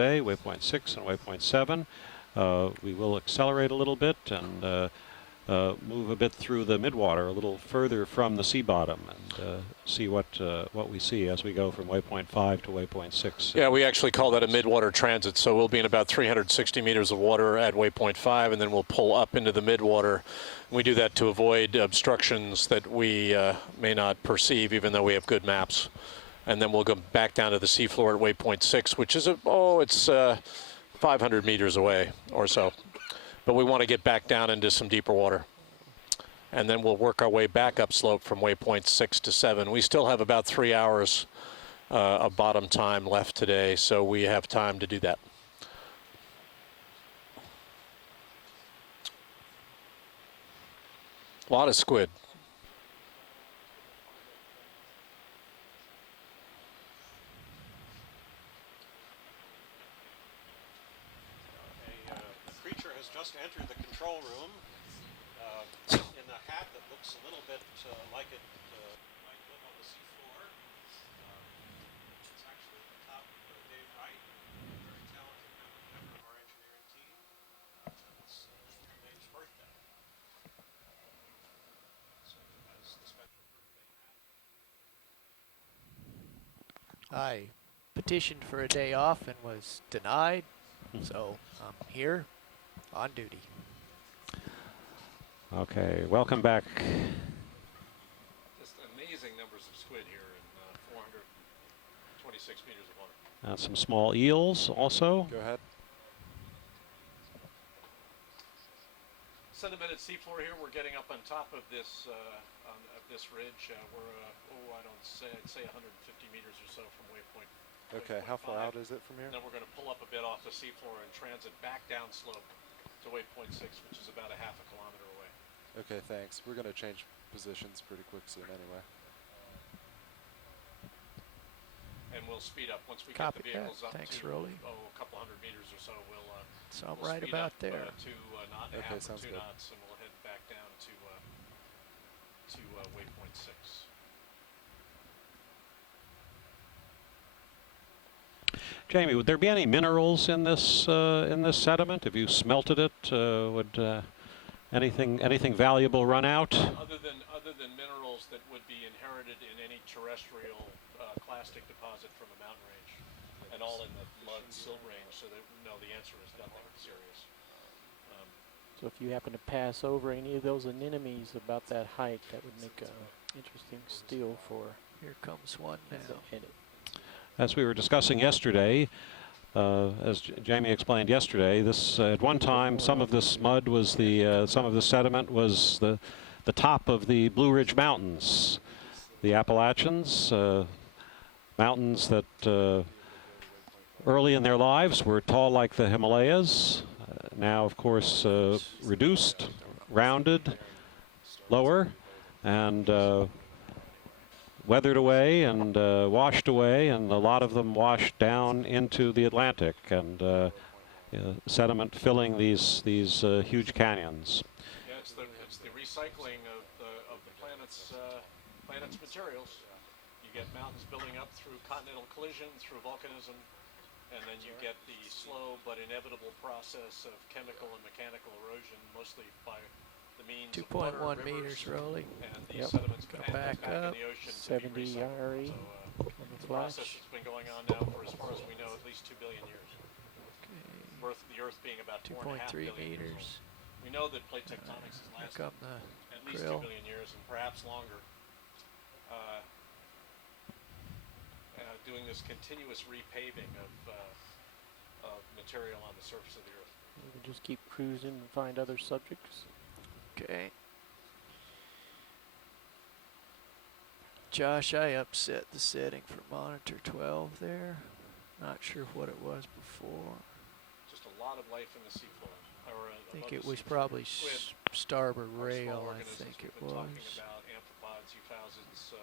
waypoint 6 and waypoint 7. We will accelerate a little bit and move a bit through the midwater, a little further from the sea bottom, and see what we see as we go from waypoint 5 to waypoint 6. Yeah, we actually call that a midwater transit. So we'll be in about 360 meters of water at waypoint 5, and then we'll pull up into the midwater. We do that to avoid obstructions that we may not perceive, even though we have good maps. And then we'll go back down to the seafloor at waypoint 6, which is it's 500 meters away or so. But we want to get back down into some deeper water. And then we'll work our way back upslope from waypoint 6 to 7. We still have about 3 hours of bottom time left today, so we have time to do that. A lot of squid. Just entered the control room in a hat that looks a little bit like it might live on the seafloor. It's actually the top of Dave Wright, a very talented member of our engineering team. It's Dave's birthday. So he has the special birthday hat. I petitioned for a day off and was denied, so I'm here. On duty. Okay, welcome back. Just amazing numbers of squid here in 426 meters of water. Some small eels also. Go ahead. Sedimented seafloor here. We're getting up on top of this ridge. We're I'd say 150 meters or so from waypoint. Okay, how far out is it from here? Then we're going to pull up a bit off the seafloor and transit back downslope to waypoint 6, which is about a half a kilometer away. Okay, thanks. We're going to change positions pretty quick soon anyway. And we'll speed up once we Copy get the vehicles up Thanks, to Rolly. A couple hundred meters or so. We'll So I'm we'll right speed about up, there. to a knot and a Okay, half or sounds 2 good. knots, and we'll head back down to waypoint 6. Jamie, would there be any minerals in this sediment? If you smelted it, would anything valuable run out? Other than minerals that would be inherited in any terrestrial clastic deposit from a mountain range, and all in the mud silt range. So that, no, the answer is nothing serious. So if you happen to pass over any of those anemones about that height, that would make an interesting steal for. Here comes one now. As we were discussing yesterday, as Jamie explained yesterday, this at one time some of this mud was some of the sediment was the top of the Blue Ridge Mountains, the Appalachians, mountains that early in their lives were tall like the Himalayas. Now, of course, reduced, rounded, lower, and weathered away and washed away, and a lot of them washed down into the Atlantic, and sediment filling these huge canyons. Yeah, it's the recycling of the planet's materials. You get mountains building up through continental collision, through volcanism, and then you get the slow but inevitable process of chemical and mechanical erosion, mostly by the means 2.1 of water, meters, rivers, Rolly. and these sediments Go end back up up. in the ocean. 70 IRE. So, it's a process that's been going on now for, as far as we know, at least 2 billion years. Okay. The Earth being about 4.5 2.3 billion years meters. old. We know that plate tectonics has Here lasted come the at least 2 grill. billion years and perhaps longer. Doing this continuous repaving of material on the surface of the Earth. We can just keep cruising and find other subjects. Okay. Josh, I upset the setting for monitor 12 there. Not sure what it was before. Just a lot of life in the seafloor. I think it was probably starboard rail, I think it was. Talking about amphipods, euphausids,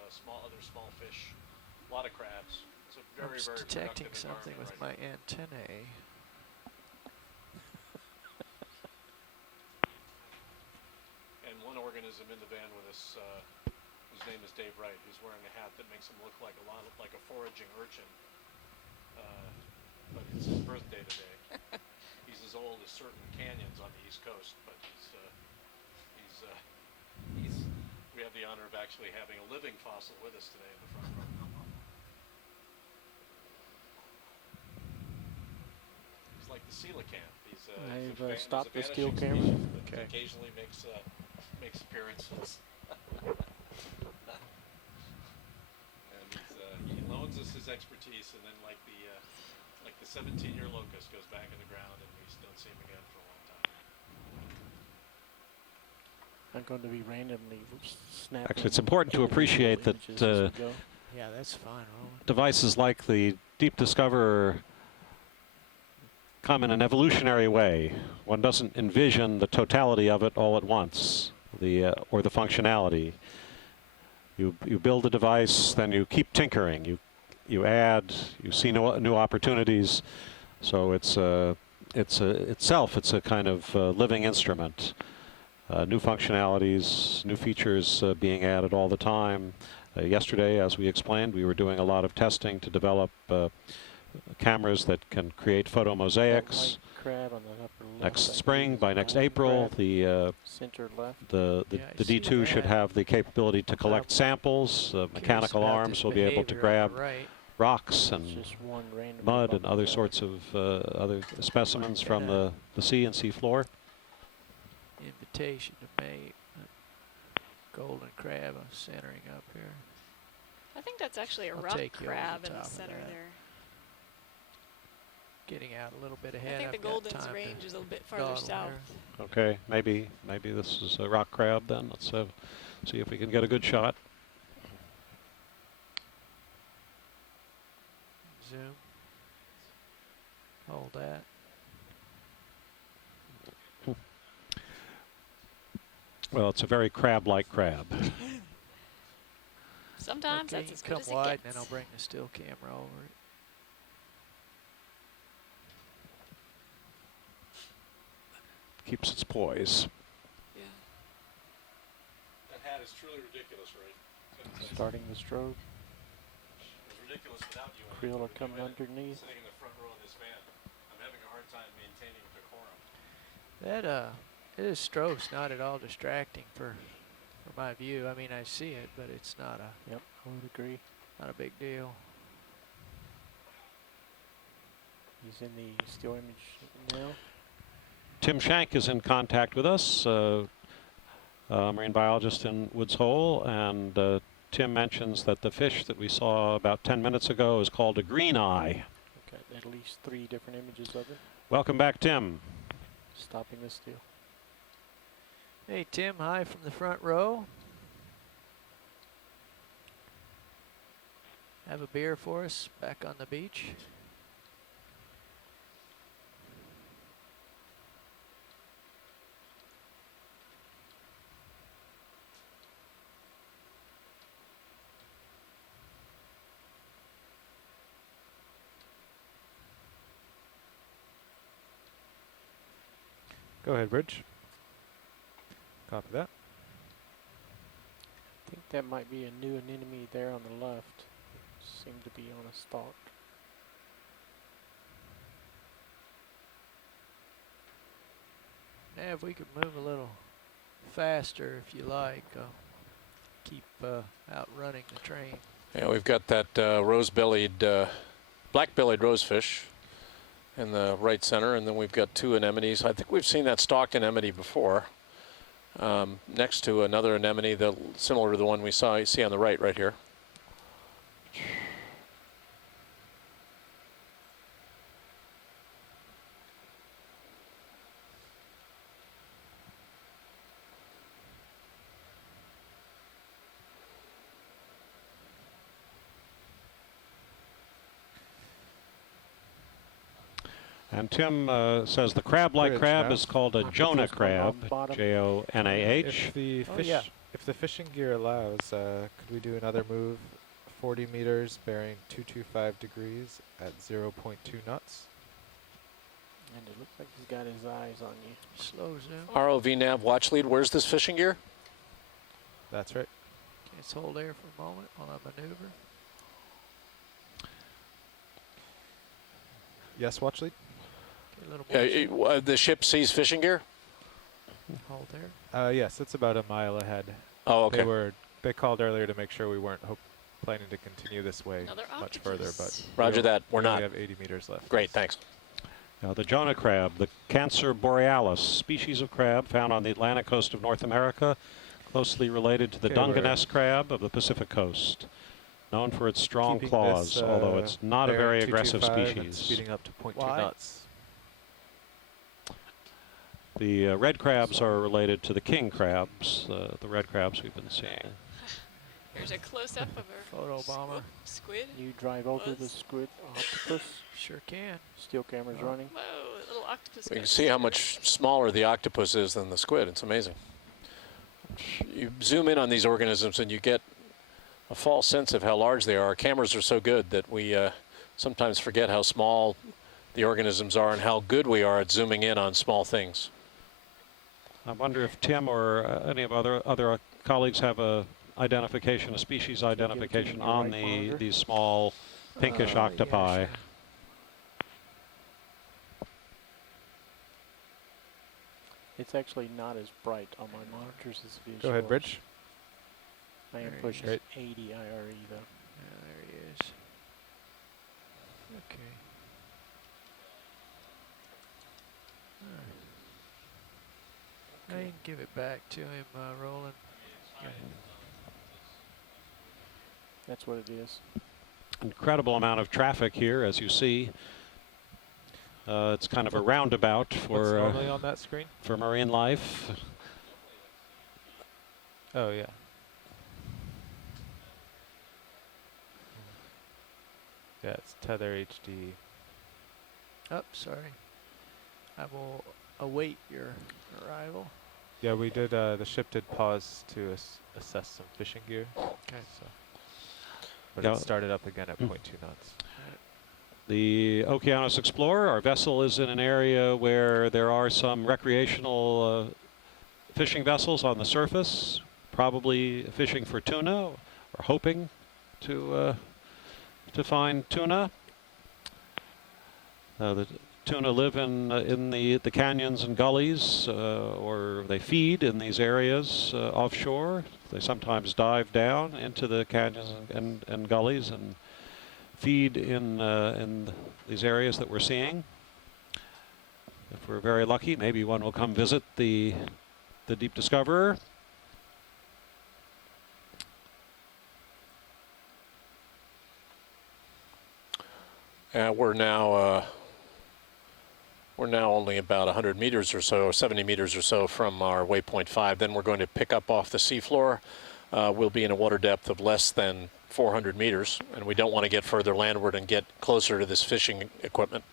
other small fish, a lot of crabs. It's a I very, was very detecting productive something with environment my antennae. And one organism in the van with us, whose name is Dave Wright, who's wearing a hat that makes him look like a foraging urchin. but it's his birthday today. He's as old as certain canyons on the East Coast, but we have the honor of actually having a living fossil with us today in the front row. He's like the coelacanth. I've stopped the still camera. Okay. Occasionally makes appearances. And he loans us his expertise, and then like the 17-year locust goes back in the ground, and we don't see him again for a long time. I'm going to be randomly snapping. Actually, it's important to appreciate that Yeah, that's fine. devices like the Deep Discoverer come in an evolutionary way. One doesn't envision the totality of it all at once, or the functionality. You build a device, then you keep tinkering. You add, you see new opportunities. So it's a kind of living instrument. New functionalities, new features being added all the time. Yesterday, as we explained, we were doing a lot of testing to develop cameras that can create photo mosaics. Crab on the upper left, Next spring, by next April, the center left. the D2 should have the capability to collect samples. Mechanical arms will be able to grab rocks and mud and other sorts of other specimens from the sea and sea floor. Invitation to mate. Golden crab I'm centering up here. I think that's actually a I'll rock take you over crab the in the top of center that. there. Getting out a little bit ahead. I think the I've got golden's time range to is a little bit farther dawdle south. here. Okay, maybe this is a rock crab then. Let's see if we can get a good shot. Zoom. Hold that. Well, it's a very crab-like crab. Sometimes Okay, that's as good come as it wide, gets. and then I'll bring the still camera over it. Keeps its poise. Yeah. That hat is truly ridiculous, right? Starting the strobe. It's ridiculous without you. Creel are coming underneath. Sitting in the front row of this van. I'm having a hard time maintaining decorum. That this strobe's not at all distracting for my view. I mean, I see it, but it's not a Yep, I would agree. not a big deal. He's in the still image now. Tim Shank is in contact with us, marine biologist in Woods Hole, and Tim mentions that the fish that we saw about 10 minutes ago is called a green eye. Got at least 3 different images of it. Welcome back, Tim. Stopping the still. Hey, Tim, hi from the front row. Have a beer for us back on the beach. Go ahead, Bridge. Copy that. I think that might be a new anemone there on the left. Seem to be on a stalk. Now, if we could move a little faster, if you like, keep outrunning the train. Yeah, we've got that rose-bellied, black-bellied rosefish in the right center, and then we've got 2 anemones. I think we've seen that stalked anemone before. Next to another anemone, similar to the one we see on the right here. And Tim says the crab-like Bridge crab now. is called a Jonah crab, J-O-N-A-H. If the fishing gear allows, could we do another move 40 meters bearing 225 degrees at 0.2 knots? And it looks like he's got his eyes on you. Slow zoom. ROV nav watch lead. Where's this fishing gear? That's right. Let's hold there for a moment while I maneuver. Yes, watch lead. Get a little more The ship sees fishing gear? hold there. Yes, it's about a mile ahead. Oh, okay. They called earlier to make sure we weren't planning to continue this way Another much further, but octopus. Roger that. We're we only not. have 80 meters left. Great, thanks. Now, the Jonah crab, the Cancer borealis, species of crab found on the Atlantic coast of North America, closely related to the Okay, we're Dungeness crab of the Pacific coast, known for its strong Keeping claws, this, although it's not a bearing very aggressive 225 and species. speeding up to 0.2 Why? knots. The red crabs are related to the king crabs, the red crabs we've been seeing. Here's a close-up of our Photo bomber. squid. You drive over the Was. squid octopus. Sure can. Still cameras running. Whoa, little octopus. We can guys. see how much smaller the octopus is than the squid. It's amazing. You zoom in on these organisms and you get a false sense of how large they are. Our cameras are so good that we sometimes forget how small the organisms are and how good we are at zooming in on small things. I wonder if Tim or any of other colleagues have a species identification your on right monitor? these small pinkish Yeah, octopi. sure. It's actually not as bright on my monitors as it is Go ahead, yours. Bridge. I am There you pushing go. 80 IRE though. Yeah, there he is. Okay. I can give it back to him, Roland. Yeah. That's what it is. Incredible amount of traffic here, as you see. It's kind of a roundabout What's for normally on that screen? marine life. Oh, yeah. Yeah, it's Tether HD. Oh, sorry. I will await your arrival. Yeah, we did, the ship did pause to assess some fishing gear. Okay. So. But Yeah. it started up again at 0.2 knots. The Okeanos Explorer, our vessel, is in an area where there are some recreational fishing vessels on the surface, probably fishing for tuna or hoping to find tuna. The tuna live in the canyons and gullies, or they feed in these areas offshore. They sometimes dive down into the canyons and gullies and feed in these areas that we're seeing. If we're very lucky, maybe one will come visit the Deep Discoverer. We're now only about 100 meters or so, 70 meters or so from our waypoint 5. Then we're going to pick up off the seafloor. We'll be in a water depth of less than 400 meters, and we don't want to get further landward and get closer to this fishing equipment.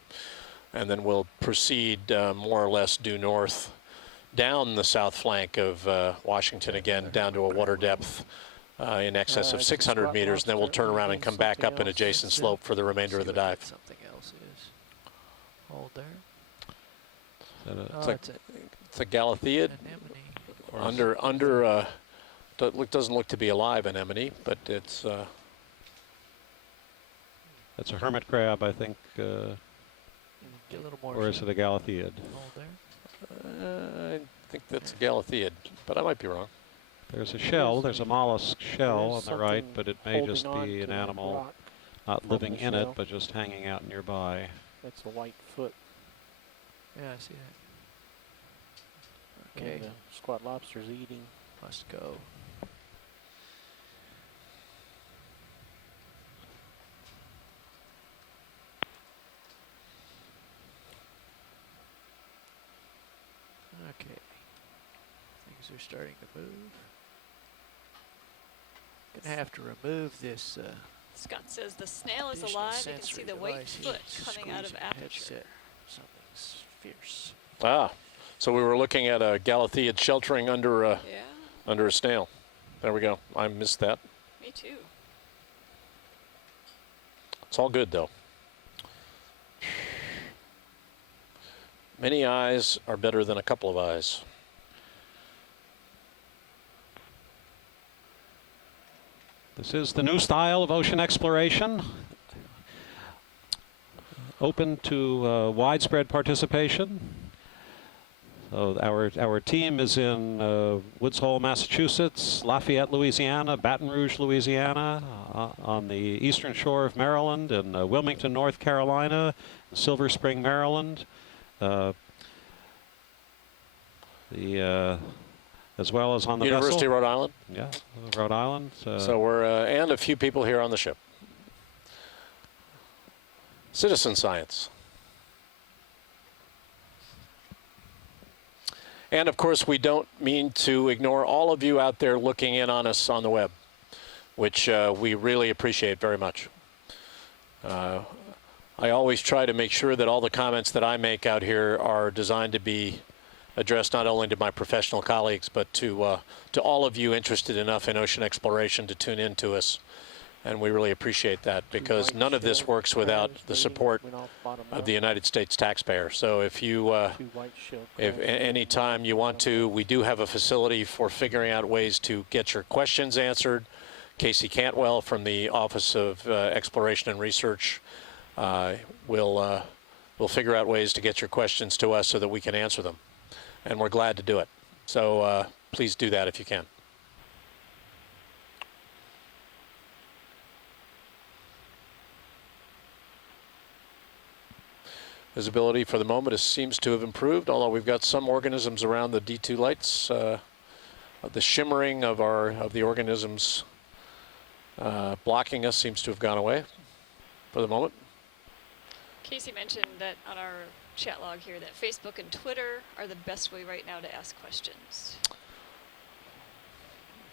And then we'll proceed more or less due north down the south flank of Washington again, down to a water depth in excess of It's a 600 spot meters, and then we'll lobster, turn around and maybe come back something up an else. adjacent Let's, slope for the remainder see of the what dive. that something else is. Hold there. It's Oh, like it's an It's a Galatheid. anemone. Doesn't look to be a live anemone, but it's it's a hermit crab, I think, Get a little more. or is it a Galatheid? Hold there. I think that's a Galatheid, but I might be wrong. There's a shell. There's a mollusk shell on There's the right, something but it may holding just on be to an that animal rock. not from living the in it, shell. but just hanging out nearby. That's a white foot. Yeah, I see that. Okay, And the squat lobster's eating. must go. Okay, things are starting to move. Gonna have to remove this Scott says the snail is additional alive. You can sensory see the white device here. foot coming out of Squeezing the aperture. headset. Something's fierce. Ah, so we were looking at a Galatheid sheltering under a Yeah, snail. There we go. I missed that. me too. It's all good though. Many eyes are better than a couple of eyes. This is the new style of ocean exploration. open to widespread participation. So our team is in Woods Hole, Massachusetts, Lafayette, Louisiana, Baton Rouge, Louisiana, on the eastern shore of Maryland, and Wilmington, North Carolina, Silver Spring, Maryland, as well as on the University of vessel. Rhode Island. Yeah, Rhode Island. So we're and a few people here on the ship. Citizen science. And of course, we don't mean to ignore all of you out there looking in on us on the web, which we really appreciate very much. I always try to make sure that all the comments that I make out here are designed to be addressed not only to my professional colleagues, but to all of you interested enough in ocean exploration to tune in to us. And we really appreciate that, because none of this works without the support of the United States taxpayer. So if you, if any time you want to, we do have a facility for figuring out ways to get your questions answered. Casey Cantwell from the Office of Exploration and Research will figure out ways to get your questions to us so that we can answer them. And we're glad to do it. So please do that if you can. Visibility for the moment seems to have improved, although we've got some organisms around the D2 lights. The shimmering of the organisms blocking us seems to have gone away for the moment. Casey mentioned that on our chat log here that Facebook and Twitter are the best way right now to ask questions.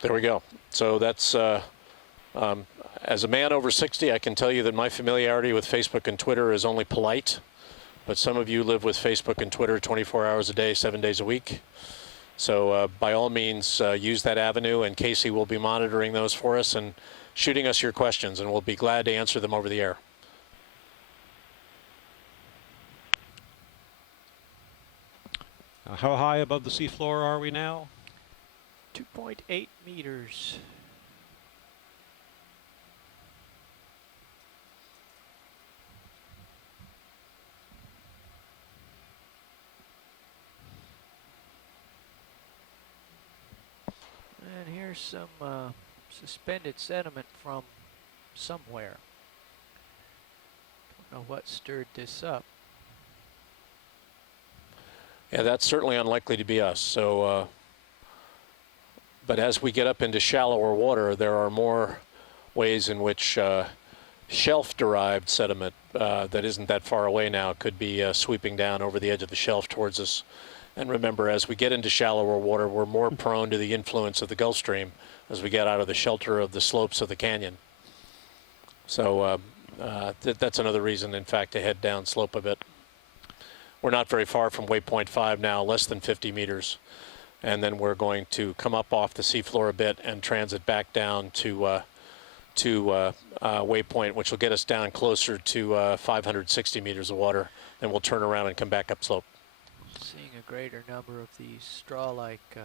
There we go. So that's, as a man over 60, I can tell you that my familiarity with Facebook and Twitter is only polite. But some of you live with Facebook and Twitter 24 hours a day, 7 days a week. So by all means, use that avenue, and Casey will be monitoring those for us and shooting us your questions, and we'll be glad to answer them over the air. How high above the seafloor are we now? 2.8 meters. And here's some suspended sediment from somewhere. Don't know what stirred this up. Yeah, that's certainly unlikely to be us. So, but as we get up into shallower water, there are more ways in which shelf-derived sediment that isn't that far away now could be sweeping down over the edge of the shelf towards us. And remember, as we get into shallower water, we're more prone to the influence of the Gulf Stream as we get out of the shelter of the slopes of the canyon. So that's another reason, in fact, to head down slope a bit. We're not very far from waypoint 5 now, less than 50 meters. And then we're going to come up off the seafloor a bit and transit back down to waypoint, which will get us down closer to 560 meters of water. And we'll turn around and come back up slope. Seeing a greater number of these straw-like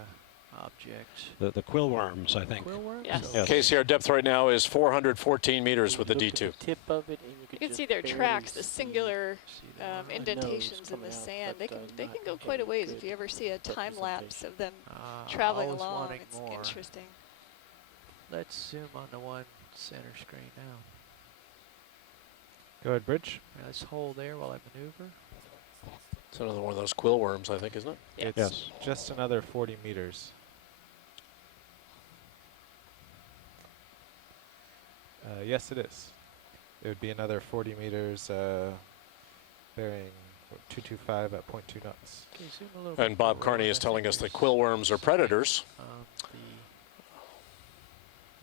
objects. The quill worms, I think. Quill worms? Yes. Yes. Casey, our depth right now is 414 meters with the Look at D2. the tip of it, and You can just see their barely tracks, the see singular See that? indentations in coming the out, sand. but, They can not go quite a getting ways good if you ever see a time lapse representation. of them Ah, traveling always along. wanting It's more. interesting. Let's zoom on the one center screen now. Go ahead, Bridge. Let's hold there while I maneuver. It's another one of those quill worms, I think, isn't it? Yeah. It's Yes. just another 40 meters. Yes, it is. It would be another 40 meters, bearing 225 at 0.2 knots. Okay, zoom a little bit And Bob forward. Carney is I telling think us that there's, quill worms are predators. the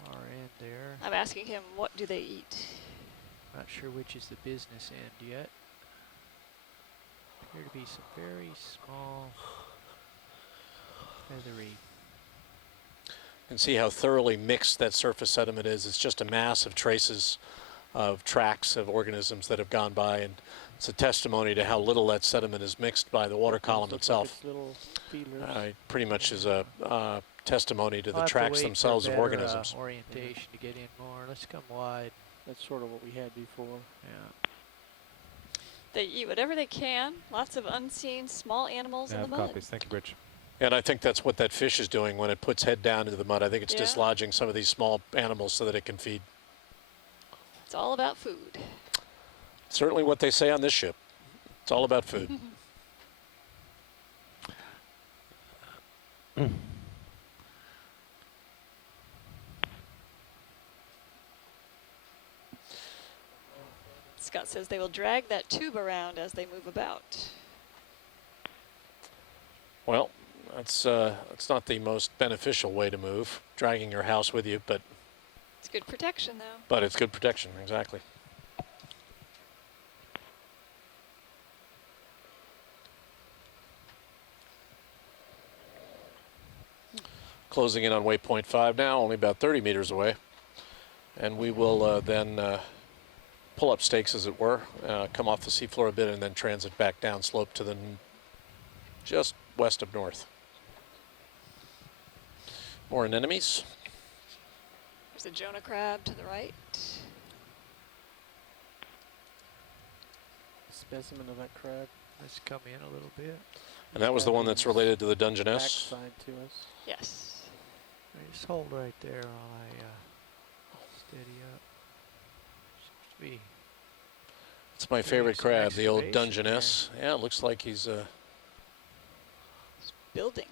far end there. I'm asking him, what do they eat? Not sure which is the business end yet. Appear to be some very small, feathery. And see how thoroughly mixed that surface sediment is. It's just a mass of traces of tracks of organisms that have gone by, and it's a testimony to how little that sediment is mixed by the water Those column look like itself. it's little feelers. Pretty much is a testimony to I'll the have to tracks wait for themselves of better, organisms. orientation to get in more. Let's come wide. That's sort of what we had before. Yeah. They eat whatever they can. Lots of unseen small animals in the mud. Copies. Thank you, Rich. And I think that's what that fish is doing when it puts head down into the mud. I think it's Yeah. dislodging some of these small animals so that it can feed. It's all about food. Certainly what they say on this ship. It's all about food. Scott says they will drag that tube around as they move about. Well, that's not the most beneficial way to move, dragging your house with you, but It's good protection, though. it's good protection, exactly. Closing in on waypoint 5 now, only about 30 meters away. And we will then pull up stakes, as it were, come off the seafloor a bit, and then transit back down slope to the just west of north. More anemones. There's a Jonah crab to the right. Specimen of that crab. Let's come in a little bit. And that was the one that's related to the Dungeness. Backside to us. Yes. Just hold right there while I steady up. Seems to be It's my Doing favorite some crab, the old excavation Dungeness. Yeah, it looks like he's Building.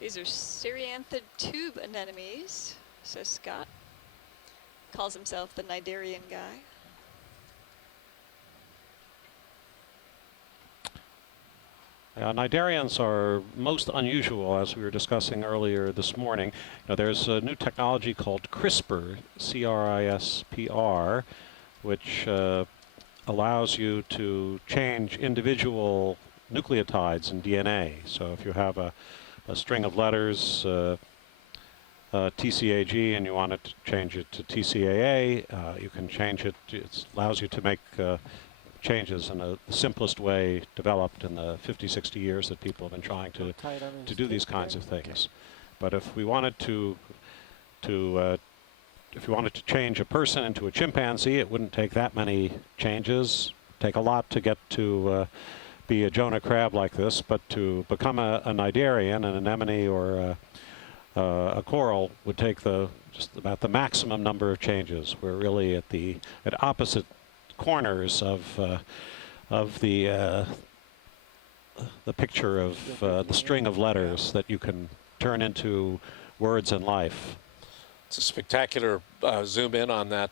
These are Syrianthid tube anemones, says Scott. Calls himself the Cnidarian guy. Cnidarians are most unusual, as we were discussing earlier this morning. There's a new technology called CRISPR, C-R-I-S-P-R, which allows you to change individual nucleotides in DNA. So if you have a string of letters, TCAG, and you want it to change it to TCAA, you can change it. It allows you to make changes in the simplest way developed in the 50, 60 years that people have been trying to do these kinds of things. But if we wanted to change a person into a chimpanzee, it wouldn't take that many changes. Take a lot to get to be a Jonah crab like this, but to become a cnidarian, an anemone or a coral would take just about the maximum number of changes. We're really at opposite corners of the picture of the string of letters that you can turn into words in life. It's a spectacular zoom in on that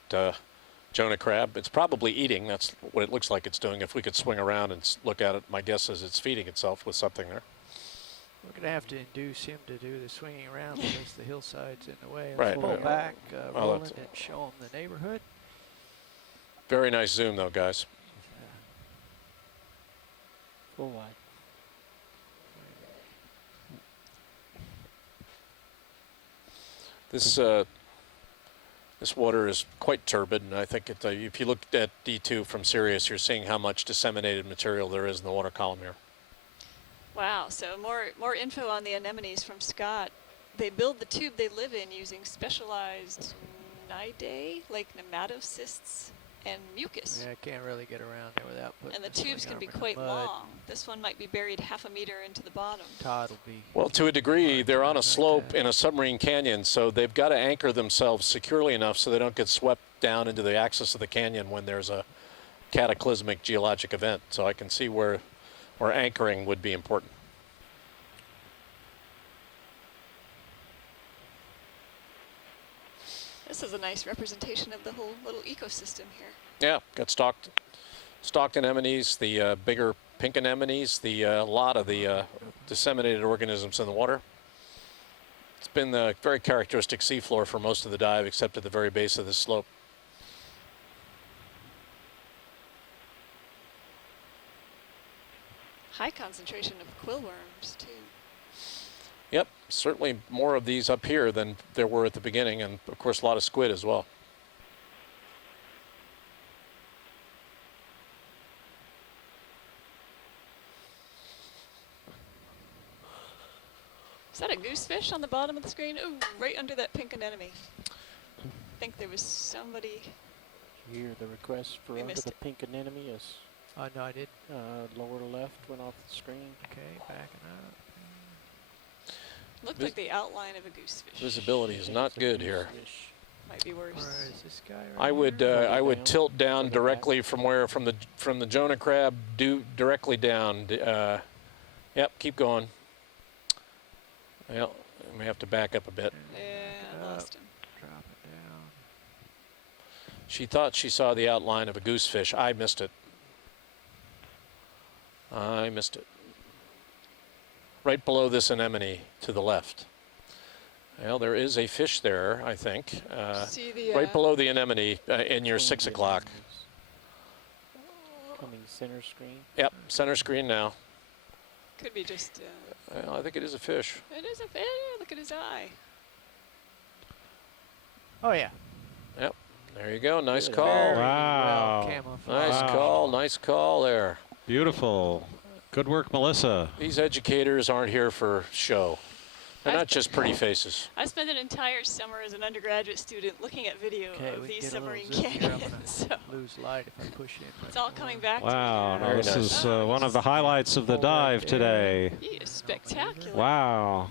Jonah crab. It's probably eating. That's what it looks like it's doing. If we could swing around and look at it, my guess is it's feeding itself with something there. We're going to have to induce him to do the swinging around because the hillside's in the way. Right. Let's pull Right. back, Well, roll that's- it, and show him the neighborhood. Very nice zoom, though, guys. Full wide. This water is quite turbid, and I think if you look at D2 from Sirius, you're seeing how much disseminated material there is in the water column here. Wow, so more info on the anemones from Scott. They build the tube they live in using specialized cnidae, like nematocysts and mucus. Yeah, I can't really get around there without putting And the this tubes one can be arm in the quite mud. long. This one might be buried half a meter into the bottom. Todd will be. Well, to a degree, they're on a Right slope there. in a submarine canyon, so they've got to anchor themselves securely enough so they don't get swept down into the axis of the canyon when there's a cataclysmic geologic event. So I can see where anchoring would be important. This is a nice representation of the whole little ecosystem here. Yeah, got stalked anemones, the bigger pink anemones, a lot of the disseminated organisms in the water. It's been the very characteristic seafloor for most of the dive, except at the very base of this slope. high concentration of quillworms too. Yep, certainly more of these up here than there were at the beginning, and of course a lot of squid as well. Is that a goosefish on the bottom of the screen? Ooh, right under that pink anemone. I think there was somebody. You hear the request for We under missed the it. pink anemone is Oh, no, I didn't. lower left went off the screen. Okay, backing up. Looked Vis- like the outline of a goosefish. Visibility is not It's a good here. goosefish. Might be worse. Where is this guy right I would here? I would Down. tilt down Further back. directly from the Jonah crab directly down. Yep, keep going. Well, we have to back up a bit. And Yeah, back I up, lost him. drop it down. She thought she saw the outline of a goosefish. I missed it. I missed it. Right below this anemone to the left. Well, there is a fish there, I think. See the Right below the anemone in your Between 6 the o'clock. anemones. Coming center screen. Yep, center screen now. could be just. Well, I think it is a fish. It is a fish. Look at his eye. Oh, yeah. There you go. Nice Good. call. Very Wow. well camouflaged. Nice Wow. call. Nice call there. Beautiful. Good work, Melissa. These educators aren't here for show. They're I- not just pretty faces. I spent an entire summer as an undergraduate student looking at video Okay, of we these can get a little submarine zoom here. I'm canyons. gonna So lose light if I push in. it's all coming back Wow. to me. No, Very this nice. is one of the highlights of the Hold right dive there. today. He is spectacular. Wow.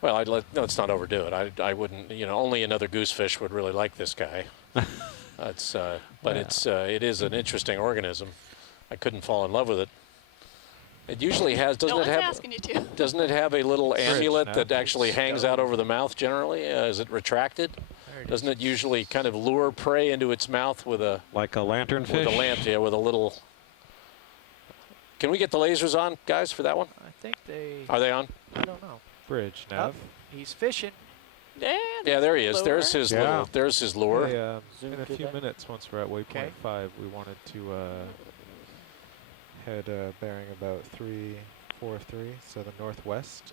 Well, let's not overdo it. I wouldn't, only another goosefish would really like this guy. That's, but Yeah. it is an interesting organism. I couldn't fall in love with it. It usually has, No one's doesn't asking you to. it have a little amulet now. that actually hangs out over the mouth generally? Is it retracted? There it is. Doesn't it usually kind of lure prey into its mouth with a Like a lanternfish? with a lamp, yeah, with a little. Can we get the lasers on, guys, for that one? I think they. Are they on? I don't know. Bridge, Oh, nav. he's fishing. Yeah, Yeah, there he is. lower. There's his lure. Hey, Zoom in a to few that. minutes, once we're at waypoint Okay. 5, we wanted to head bearing about 343, so the northwest,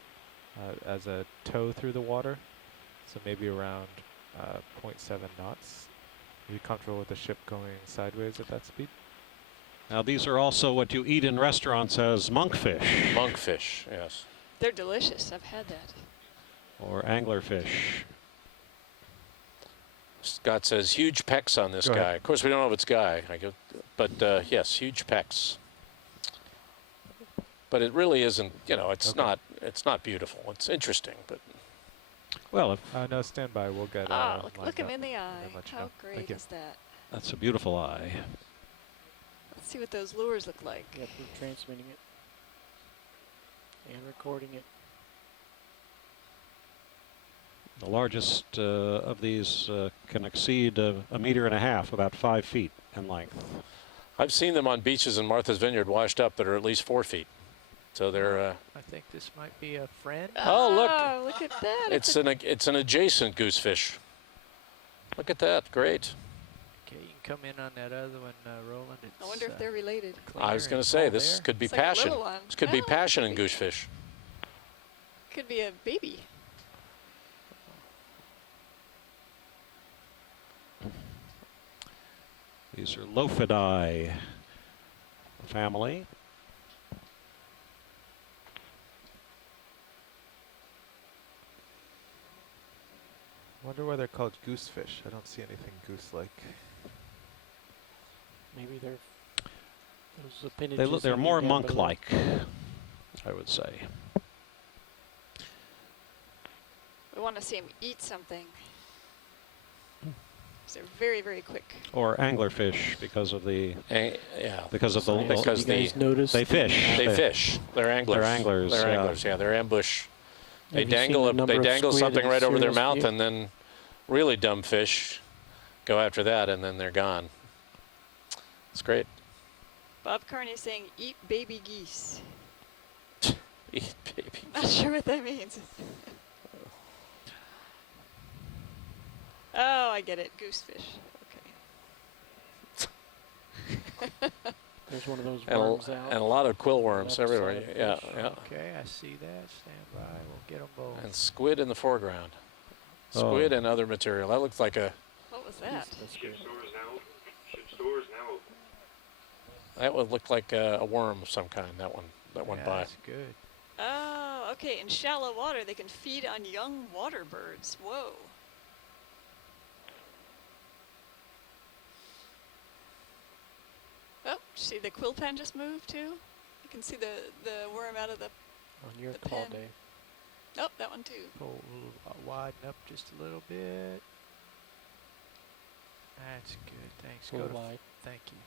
as a tow through the water, so maybe around 0.7 knots. Are you comfortable with the ship going sideways at that speed? Now, these are also what you eat in restaurants as monkfish Monkfish, yes. They're delicious. I've had that. or anglerfish. Scott says huge pecs on this Go guy. ahead. Of course, we don't know if it's guy, but yes, huge pecs. But it really isn't. It's Okay. not beautiful. It's interesting, but Well, if No, stand by. We'll get Oh, look lined him up in the eye. and let you How know. great Thank you. is that? that's a beautiful eye. Let's see what those lures look like. Yep, we're transmitting it and recording it. The largest of these can exceed a meter and a half, about 5 feet in length. I've seen them on beaches in Martha's Vineyard washed up that are at least 4 feet. So they're. I think this might be a friend. Oh, look. Look at that. It's an adjacent goosefish. Look at that. Great. Okay, you can come in on that other one, Roland. It's, I wonder if they're related. I was cleaner going and to say all this there. could be It's like a passion. little one. This could be Oh, passion could in be. goosefish. Could be a baby. These are Lophidae family. Wonder why they're called goosefish. I don't see anything goose-like. Maybe they're those appendages. They're hanging more down below. monk-like, I would say. We want to see him eat something. 'Cause they're very, very quick. Or anglerfish because of the Yeah. because of the Science. Because you guys the- notice they fish. They fish. They're anglers. They're anglers, They're yeah. anglers. Yeah, they're ambush. They Have you seen dangle. the They number of dangle squid something in right over their serious mouth, view? and then really dumb fish go after that, and then they're gone. It's great. Bob Carney is saying, eat baby geese. Eat baby. Not sure what that means. Oh, I get it. Goosefish. Okay. There's one of those and worms and out. a lot of quill on the worms left everywhere. side of the Yeah, fish. yeah. Okay, I see that. Stand by. We'll get them both. And squid in the foreground. Oh. Squid and other material. That looks like a. What was that? That's good. That would look like a worm of some kind. That one. That went Yeah, by. that's good. Oh, okay. In shallow water, they can feed on young water birds. Whoa. Oh, see the quill pen just moved too? You can see the worm out of the. On your The call, pen. Dave. Oh, that one too. Pull, widen up just a little bit. That's good. Thanks. Full Go to wide. Thank you.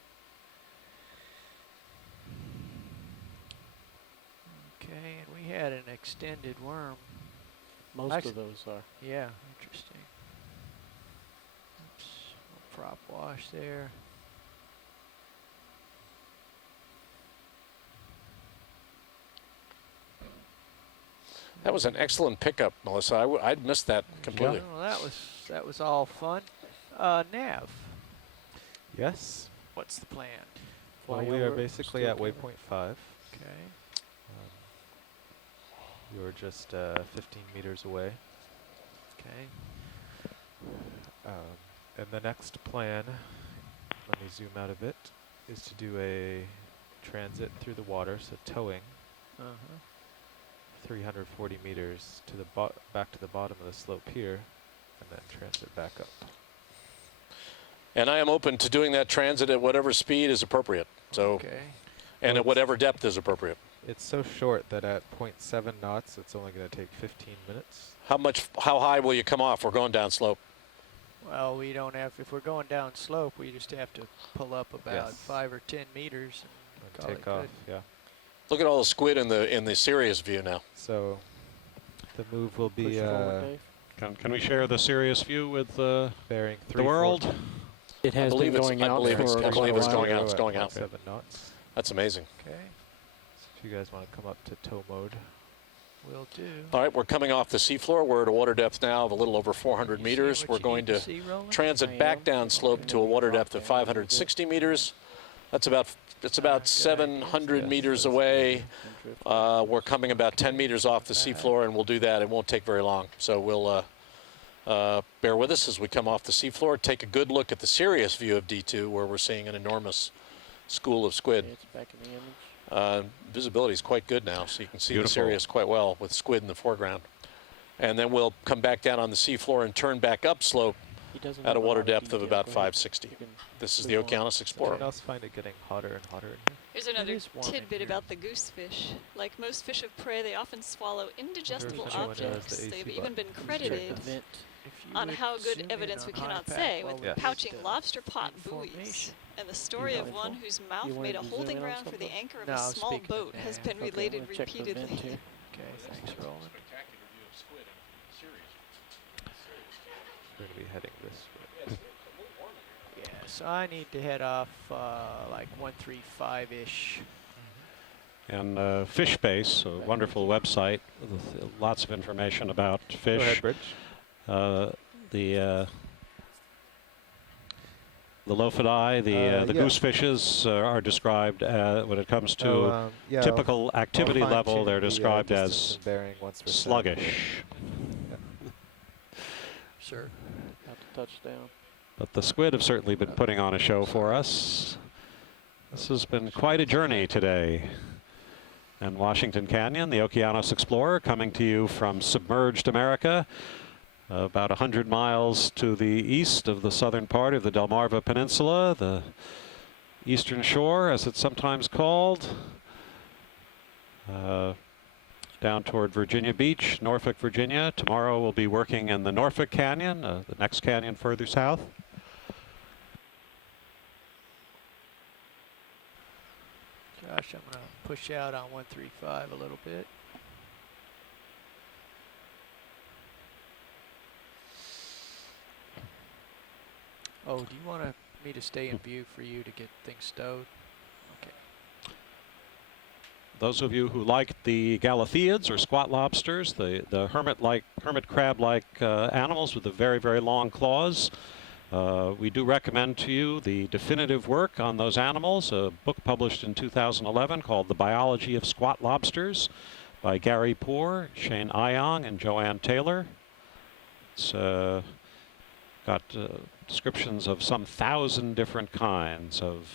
Okay, and we had an extended worm. Most Actu- of those are. Yeah, interesting. Oops, a prop wash there. That was an excellent pickup, Melissa. I'd missed that completely. Well, that was all fun. Nav, Yes. what's the plan? Well, Fly we are over, basically still at coming. waypoint 5. Okay. You're just 15 meters away. Okay. And the next plan, let me zoom out a bit, is to do a transit through the water, so towing Uh-huh. 340 meters to the back to the bottom of the slope here, and then transit back up. And I am open to doing that transit at whatever speed is appropriate. So, Okay. and at whatever depth is appropriate. It's so short that at 0.7 knots, it's only going to take 15 minutes. How high will you come off? We're going down slope. Well, we don't have, if we're going down slope, we just have to pull up about Yes. 5 or 10 meters and And call it take off, good. yeah. Look at all the squid in the Sirius view now. So the move will Push be forward, Dave. Can we share the serious view with bearing the 340. world? It has been going out for I believe it's a going while. out. It's going out. 7 knots. That's amazing. Okay, So if you guys want to come up to tow mode. will do. All right, we're coming off the seafloor. We're at a water depth now of a little over 400 You see meters. what We're you going need to see, Roland? transit I back am. down slope to a water depth of 560 meters. It's about Good idea. 700 Yes, meters that's away. Drift. We're coming about 10 meters off the Back. seafloor, and we'll do that. It won't take very long. So we'll bear with us as we come off the seafloor. Take a good look at the Sirius view of D2, where we're seeing an enormous school of Okay, squid. it's back in the image. Visibility is quite good now, so you can see Beautiful. the Sirius quite well with squid in the foreground. And then we'll come back down on the seafloor and turn back upslope He doesn't at a have water lot of depth of detail. about Go ahead. 560. You can This is the move on. Okeanos Anyone Explorer. else find it getting hotter and hotter in here? Here's another is warm in tidbit here. about the goosefish. Like most fish of prey, they often swallow indigestible anyone has the objects. AC They've even button. been Check credited The vent. If you on would how zoom good in evidence we on cannot iPad say while when we Yes. get pouching the lobster pot buoys. information. And the story You of want one info? whose mouth You wanted made a to zoom holding in on ground for the something? anchor of No, a I was small speaking to boat the has nav. been Okay, related I'm gonna check the vent repeatedly. here. Okay, thanks, Roland. We're going to be heading this way. Yeah, so I need to head off like 135-ish. And Fish Base, a wonderful website with lots of information about Go ahead, fish. Bridge. The lophidi, the Yeah. goosefishes are described when it comes to Oh, yeah, typical activity I'll level. fine-tune They're the, described distance as and bearing once we're set. sluggish. Sure. About to touch down. But the squid have certainly been putting on a show for us. This has been quite a journey today. And Washington Canyon, the Okeanos Explorer, coming to you from submerged America, about 100 miles to the east of the southern part of the Delmarva Peninsula, the eastern shore, as it's sometimes called, down toward Virginia Beach, Norfolk, Virginia. Tomorrow we'll be working in the Norfolk Canyon, the next canyon further south. Josh, I'm going to push out on 135 a little bit. Oh, do you want me to stay in view for you to get things stowed? Okay. Those of you who like the galatheids or squat lobsters, the hermit crab-like animals with the very, very long claws, We do recommend to you the definitive work on those animals, a book published in 2011 called The Biology of Squat Lobsters by Gary Poor, Shane Ayong, and Joanne Taylor. It's got descriptions of some 1,000 different kinds of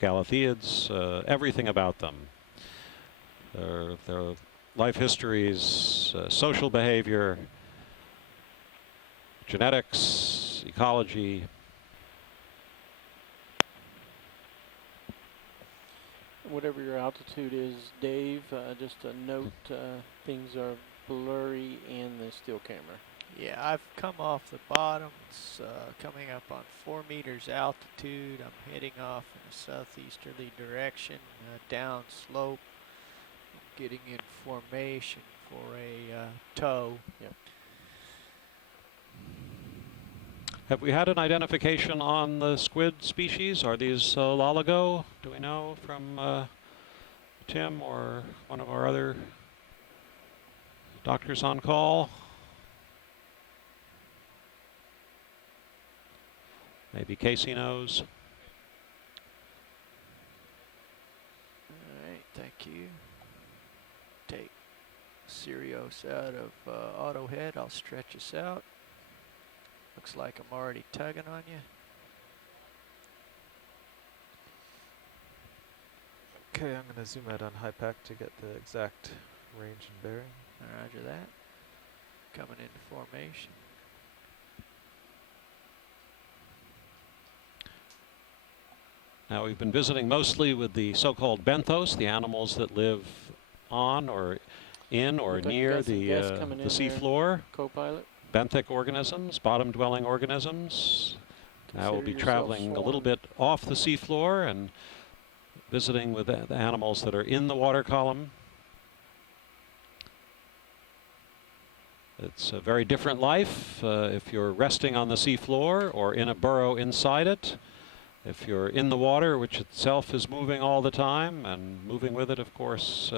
Galatheids, everything about them. Their life histories, social behavior, genetics, ecology. Whatever your altitude is, Dave, just a note, things are blurry in the still camera. Yeah, I've come off the bottom. It's coming up on 4 meters altitude. I'm heading off in a southeasterly direction, down slope, getting in formation for a tow. Yep. Have we had an identification on the squid species? Are these loligo? Do we know from Tim or one of our other doctors on call? Maybe Casey knows. All right, thank you. Take Sirius out of auto head. I'll stretch us out. Looks like I'm already tugging on you. Okay, I'm going to zoom out on HiPAC to get the exact range and bearing. Roger that. Coming into formation. Now we've been visiting mostly with the so-called benthos, the animals that live on or in or Look like you near got some guests coming the in sea there. floor. Co-pilot. Benthic organisms, bottom-dwelling organisms. Now we'll Consider be yourself traveling a little sworn. bit off the seafloor and visiting with the animals that are in the water column. It's a very different life if you're resting on the seafloor or in a burrow inside it. If you're in the water, which itself is moving all the time, and moving with it, of course,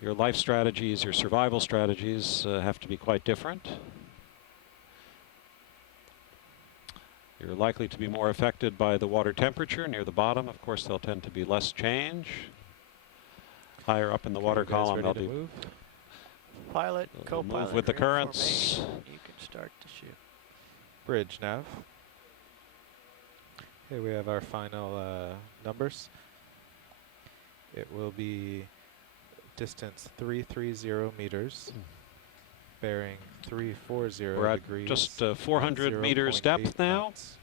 your life strategies, your survival strategies have to be quite different. You're likely to be more affected by the water temperature. Near the bottom, of course, there'll tend to be less change. Higher up in the water Okay, you guys column, ready they'll to be move? Pilot, Move co-pilot with the are in currents. formation. You can start to shoot. Bridge nav. Here we have our final numbers. It will be distance 330 meters, bearing 340 We're at degrees. just 400 meters 0.8 depth now. knots.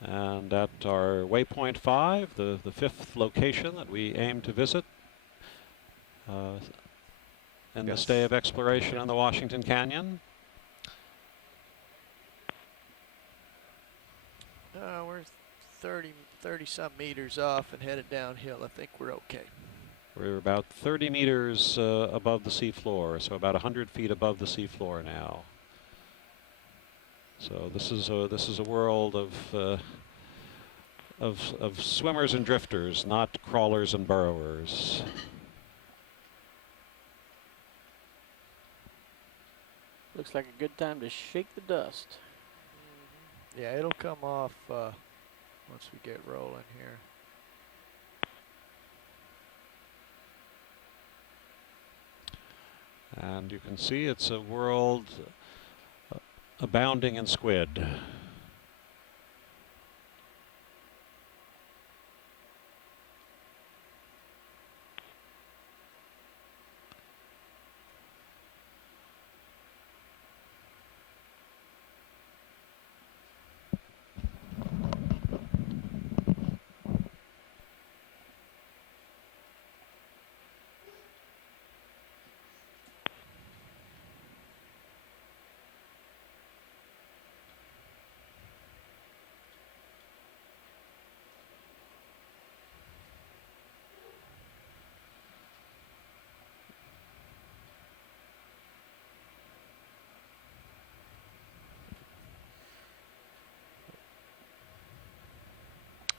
And at our waypoint 5, the fifth location that we aim to visit in the Yes. stay of exploration in the Washington Canyon. We're 30 some meters off and headed downhill. I think we're okay. We're about 30 meters above the seafloor, so about 100 feet above the seafloor now. So this is a world of swimmers and drifters, not crawlers and burrowers. Looks like a good time to shake the dust. Yeah, it'll come off once we get rolling here. And you can see it's a world abounding in squid.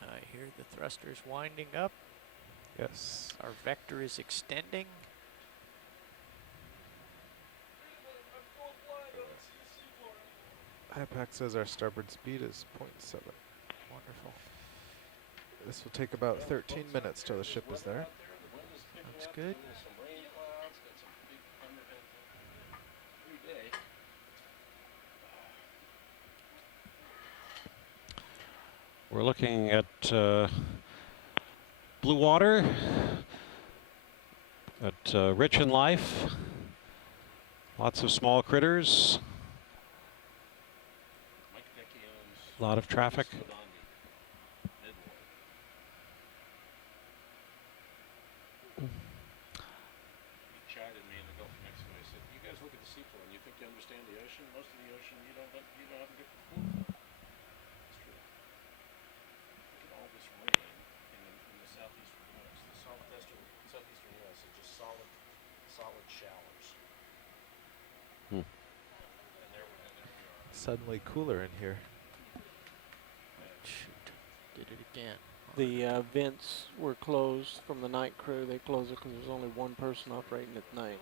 I hear the thrusters winding up. Yes. Our vector is extending. HiPAC says our starboard speed is 0.7. Wonderful. This will take about 13 minutes till the ship is there. Looks good. We're looking at blue water, at rich in life, lots of small critters, a lot of traffic. Chided me in the Gulf of Mexico. He said, "You guys look at the seafloor and you think you understand the ocean. Most of the ocean you don't have a good clue for." It's true. Look at all this rain in the southeastern U.S. The southeastern U.S. is just solid showers. Hmm. And there we are. Suddenly cooler in here. Shoot. Did it again. The vents were closed from the night crew. They closed it because there's only one person operating at night.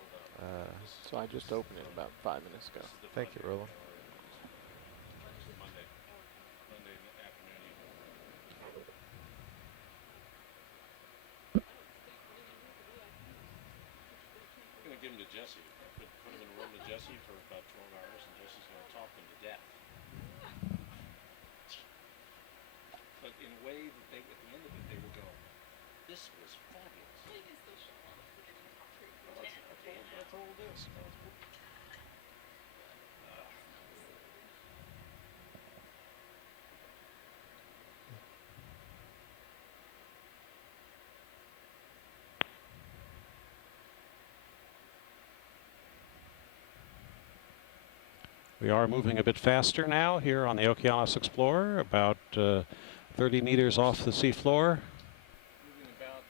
So I just opened it about 5 minutes ago. Thank you, Roland. Monday afternoon. I'm going to give them to Jesse. Put them in a room with Jesse for about 12 hours, and Jesse's going to talk them to death. But in a way that they, at the end of it, they will go, "This was fabulous." Well, that's all it is. We are moving a bit faster now here on the Okeanos Explorer, about 30 meters off the seafloor. Moving about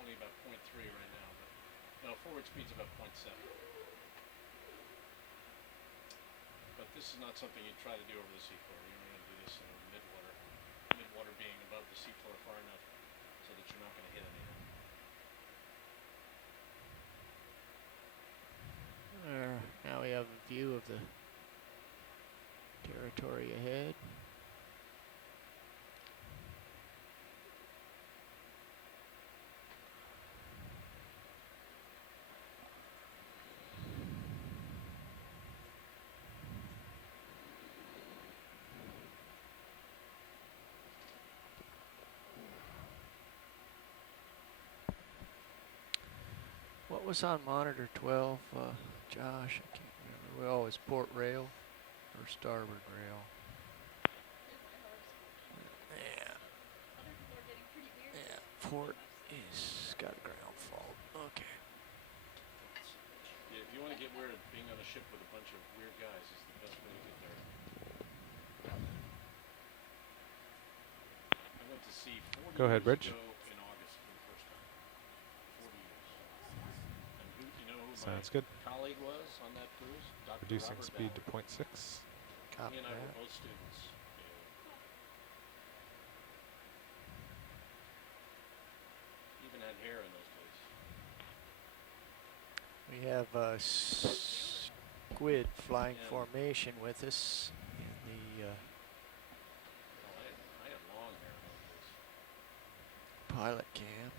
only about 0.3 right now, but no, forward speed's about 0.7. But this is not something you try to do over the seafloor. You're going to do this in midwater. Midwater being above the seafloor far enough so that you're not going to hit anything. Now we have a view of the territory ahead. What was on monitor 12, Josh? I can't remember. Well, it's port rail or starboard rail. Yeah. Yeah, port is got a ground fault. Okay. Yeah, if you want to get weird, being on a ship with a bunch of weird guys is the best way to get there. I went to sea 40 Go ahead, years Rich. ago in August for the first time. 40 years. And you know who Sounds my good. colleague was on that cruise? Dr. Reducing Robert speed to Ballard. 0.6. Copy He and I that. were both students. Even had hair in those days. We have squid flying formation with us in the Oh, I had long hair in those days. pilot cam.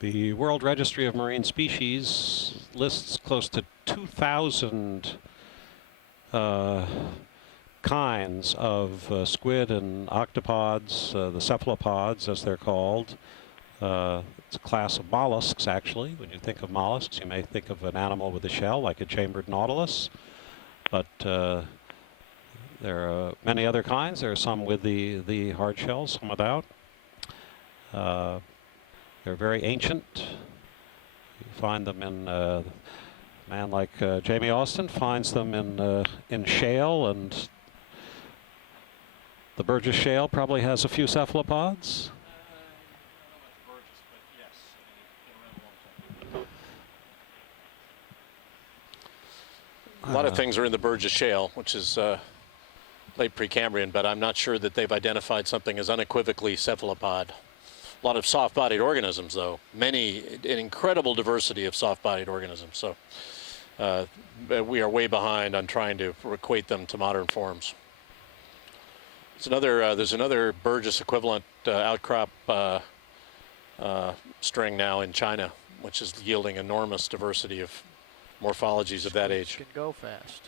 The World Registry of Marine Species lists close to 2,000 kinds of squid and octopods, the cephalopods as they're called. It's a class of mollusks, actually. When you think of mollusks, you may think of an animal with a shell, like a chambered nautilus. But there are many other kinds. There are some with the hard shells, some without. They're very ancient. You find them in a man like Jamie Austin finds them in shale, and the Burgess Shale probably has a few cephalopods. A lot of things are in the Burgess Shale, which is late Precambrian, but I'm not sure that they've identified something as unequivocally cephalopod A lot of soft-bodied organisms, though. An incredible diversity of soft-bodied organisms. So we are way behind on trying to equate them to modern forms. There's another Burgess equivalent outcrop string now in China, which is yielding enormous diversity of morphologies of that age. Can go fast.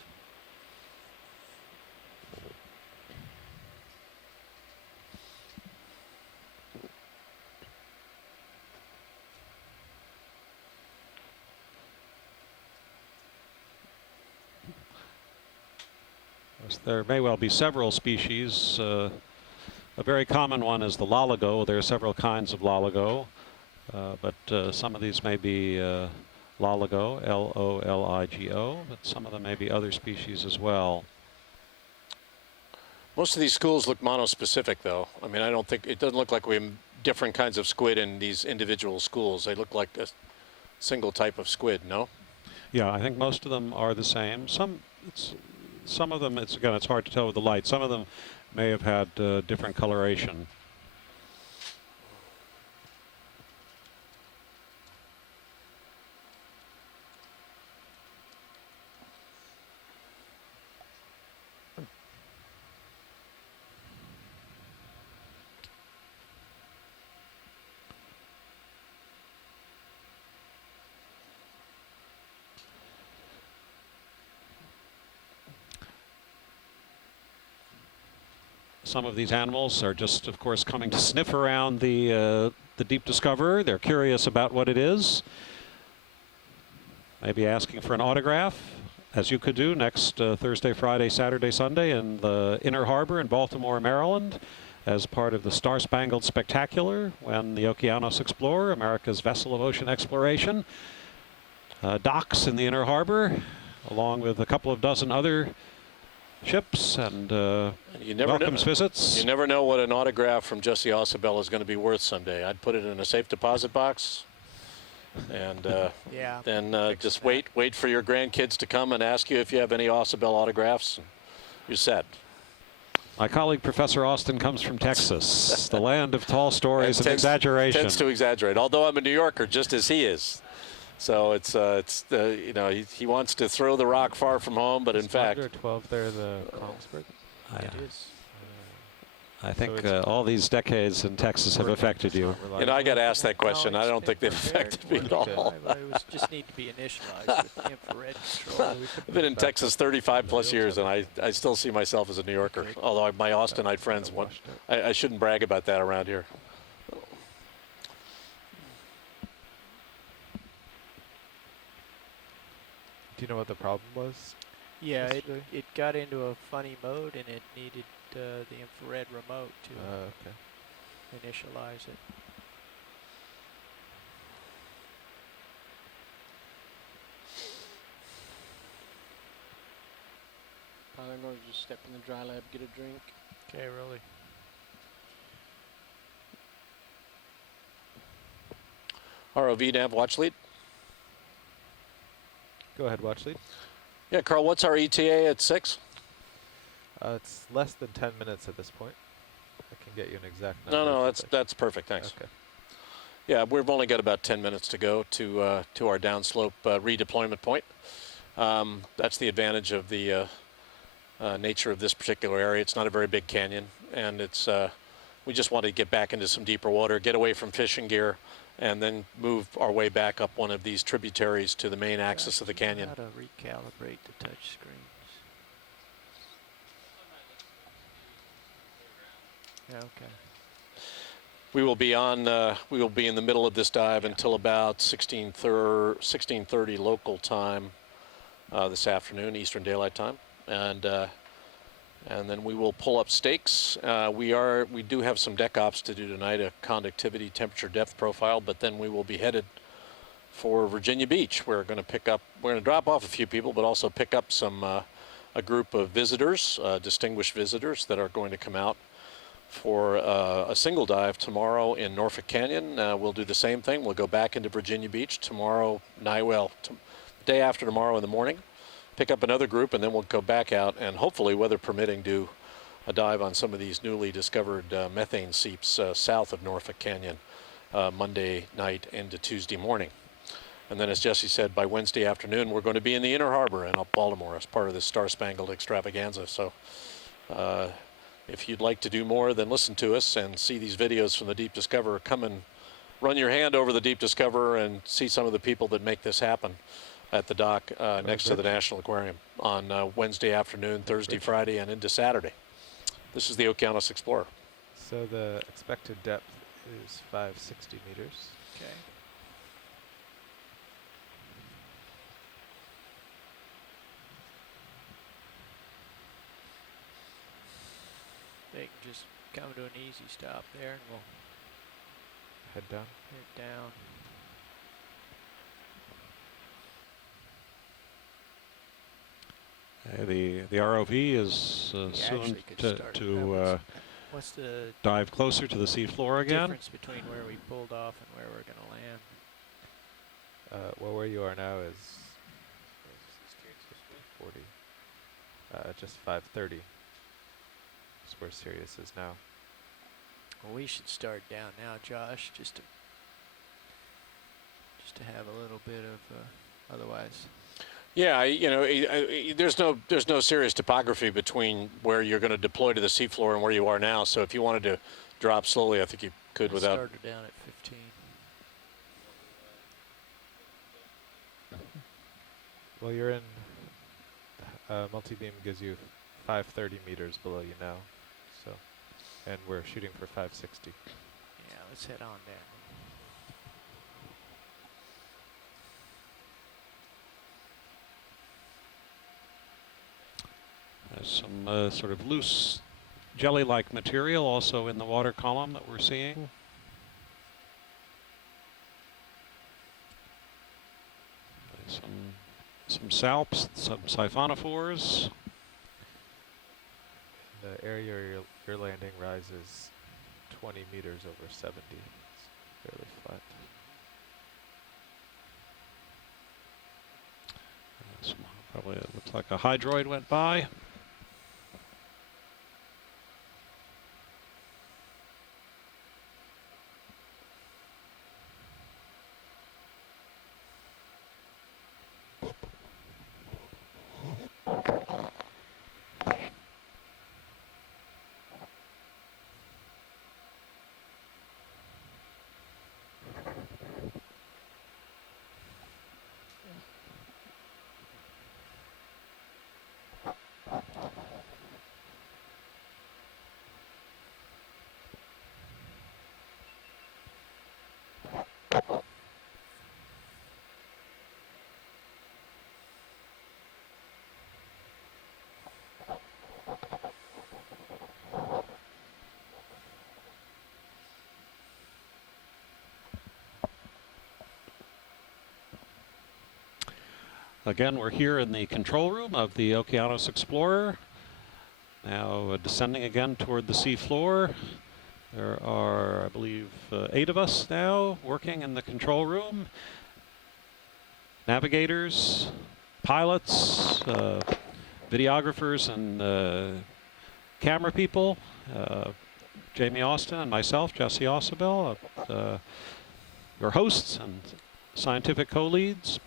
There may well be several species. A very common one is the loligo. There are several kinds of loligo, but some of these may be loligo, L-O-L-I-G-O, but some of them may be other species as well. Most of these schools look monospecific, though. I mean, it doesn't look like we have different kinds of squid in these individual schools. They look like a single type of squid, no? Yeah, I think most of them are the same. Some of them, it's hard to tell with the light. Some of them may have had different coloration. Some of these animals are just, of course, coming to sniff around the deep discoverer. They're curious about what it is. Maybe asking for an autograph, as you could do next Thursday, Friday, Saturday, Sunday in the Inner Harbor in Baltimore, Maryland, as part of the Star Spangled Spectacular, when the Okeanos Explorer, America's vessel of ocean exploration, docks in the Inner Harbor, along with a couple of dozen other ships, and welcomes visits. You never know what an autograph from Jesse Ausubel is going to be worth someday. I'd put it in a safe deposit box, and Yeah. then just wait for your grandkids to come and ask you if you have any Ausubel autographs. And you're set. My colleague Professor Austin comes from Texas, the land of tall stories and exaggeration. Tends to exaggerate, although I'm a New Yorker, just as he is. So you know, he wants to throw the rock far from home, but in fact, 12 there, the Kongsberg. It is. I think all these decades in Texas have affected you. you know, I got asked that question. No, I it's don't think they've infrared affected me at all. It just need to be initialized with infrared control. I've been in Texas 35 plus years, and I still see myself as a New Yorker. Although my Austinite friends, I shouldn't brag about that around here. Do you know what the problem was? Yeah, yesterday? it got into a funny mode and it needed the infrared remote to Okay. initialize it. I'm going to just step in the dry lab, get a drink. Okay, really. ROV nav watch lead. Go ahead, watch lead. Yeah, Carl, what's our ETA at 6? It's less than 10 minutes at this point. I can get you an exact number. No, if you'd like. that's perfect. Thanks. Okay. Yeah, we've only got about 10 minutes to go to our downslope redeployment point. That's the advantage of the nature of this particular area. It's not a very big canyon, and it's we just want to get back into some deeper water, get away from fishing gear, and then move our way back up one of these tributaries to the main axis of the canyon. How to recalibrate the touch screens. Yeah, okay. We will be in the middle of this dive until about 16:30 local time this afternoon, Eastern Daylight Time, and then we will pull up stakes. We do have some deck ops to do tonight, a conductivity, temperature, depth profile, but then we will be headed for Virginia Beach. We're going to drop off a few people, but also pick up a group of visitors, distinguished visitors that are going to come out for a single dive tomorrow in Norfolk Canyon. We'll do the same thing. We'll go back into Virginia Beach tomorrow night, day after tomorrow in the morning, pick up another group, and then we'll go back out and hopefully, weather permitting, do a dive on some of these newly discovered methane seeps south of Norfolk Canyon. Monday night into Tuesday morning. And then, as Jesse said, by Wednesday afternoon, we're going to be in the Inner Harbor in Baltimore as part of this Star Spangled Extravaganza. So if you'd like to do more than listen to us and see these videos from the Deep Discoverer, come and run your hand over the Deep Discoverer and see some of the people that make this happen at the dock next to the National Aquarium on Wednesday afternoon, Thursday, Friday, and into Saturday. This is the Okeanos Explorer. So the expected depth is 560 meters. Okay. They can just come to an easy stop there and we'll Head down. head down. The ROV is We soon actually could start. to What's the dive closer to the seafloor again. difference between where we pulled off and where we're going to land? Well, where you are now is 40. Just 530. That's where Sirius is now. Well, we should start down now, Josh, just to have a little bit of otherwise. Yeah, there's no serious topography between where you're going to deploy to the seafloor and where you are now. So if you wanted to drop slowly, I think you could without. Started down at 15. Well, you're in. Multi-beam gives you 530 meters below you now, so, and we're shooting for 560. Yeah, let's head on down. There's some sort of loose jelly-like material also in the water column that we're seeing. Some salps, some siphonophores. The area you're landing rises 20 meters over 70. It's fairly flat. Probably it looks like a hydroid went by. Again, we're here in the control room of the Okeanos Explorer. Now descending again toward the sea floor. There are, I believe, 8 of us now working in the control room. Navigators, pilots, videographers, and camera people. Jamie Austin and myself, Jesse Ossabel, your hosts and scientific co-leads.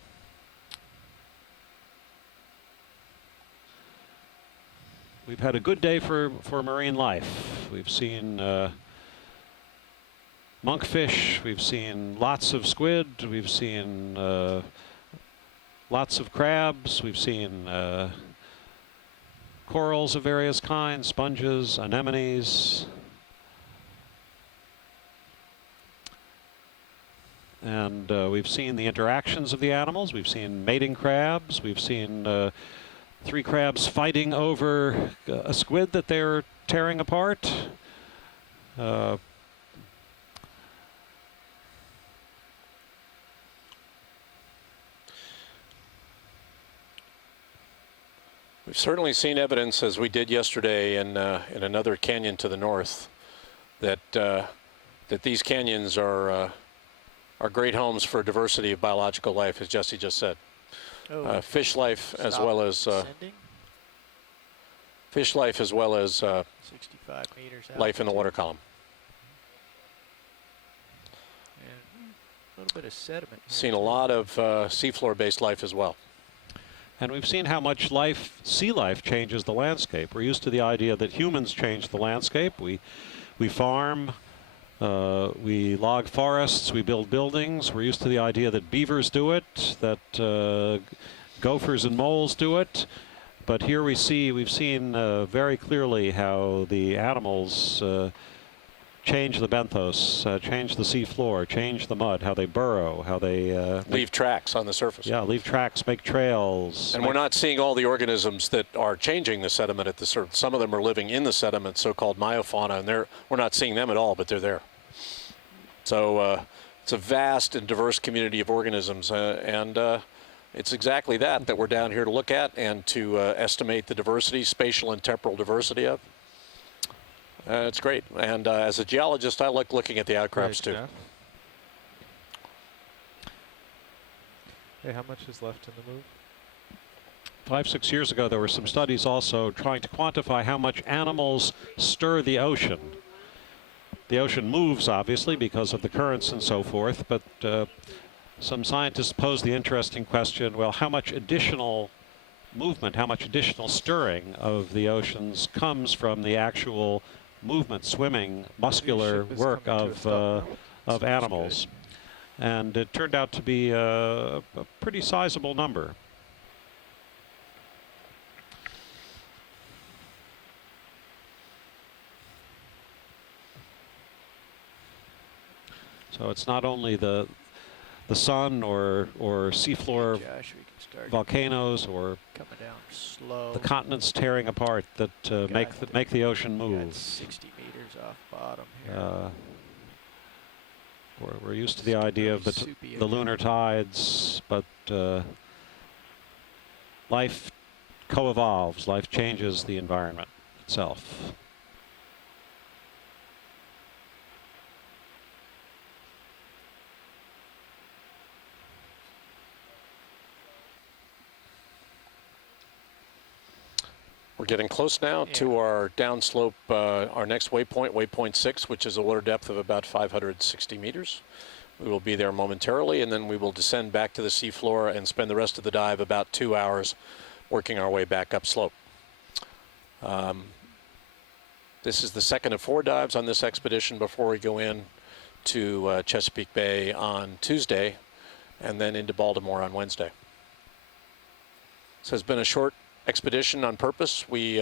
We've had a good day for marine life. We've seen monkfish, we've seen lots of squid, we've seen lots of crabs, we've seen corals of various kinds, sponges, anemones. And we've seen the interactions of the animals. We've seen mating crabs, we've seen 3 crabs fighting over a squid that they're tearing apart. We've certainly seen evidence, as we did yesterday in another canyon to the north, that that these canyons are great homes for a diversity of biological life, as Jesse just said. Oh, Fish life as stop well as descending. fish life as well as 65 meters out. life in the water column. little bit of sediment. here, Seen a too. lot of seafloor-based life as well. And we've seen how much life, sea life, changes the landscape. We're used to the idea that humans change the landscape. We farm, we log forests, we build buildings. We're used to the idea that beavers do it, that gophers and moles do it. But here we've seen very clearly how the animals change the benthos, change the sea floor, change the mud, how they burrow, how they Leave tracks on the surface. yeah, leave tracks, make trails. And we're not seeing all the organisms that are changing the sediment at the surface. Some of them are living in the sediment, so-called myofauna, and we're not seeing them at all, but they're there. So it's a vast and diverse community of organisms, and it's exactly that we're down here to look at and to estimate the diversity, spatial and temporal diversity of. It's great, and as a geologist, I like looking at the outcrops too. Jeff. Hey, how much is left in the move? 5, 6 years ago, there were some studies also trying to quantify how much animals stir the ocean. The ocean moves, obviously, because of the currents and so forth, but some scientists posed the interesting question, well, how much additional movement, how much additional stirring of the oceans comes from the actual movement, swimming, muscular ship is work coming to a stop now. of animals? And it turned out to be a pretty sizable number. So it's not only the sun or seafloor Josh, we can start volcanoes or coming down slow. the continents tearing apart that make the ocean Got move. 60 meters off bottom here. We're used to the idea of Pretty soupy the again. lunar tides, but life co-evolves. Life changes the environment itself. We're getting close now to our downslope, our next waypoint, waypoint 6, which is a water depth of about 560 meters. We will be there momentarily, and then we will descend back to the seafloor and spend the rest of the dive about 2 hours working our way back upslope. This is the second of 4 dives on this expedition before we go in to Chesapeake Bay on Tuesday and then into Baltimore on Wednesday. So it's been a short expedition on purpose. We've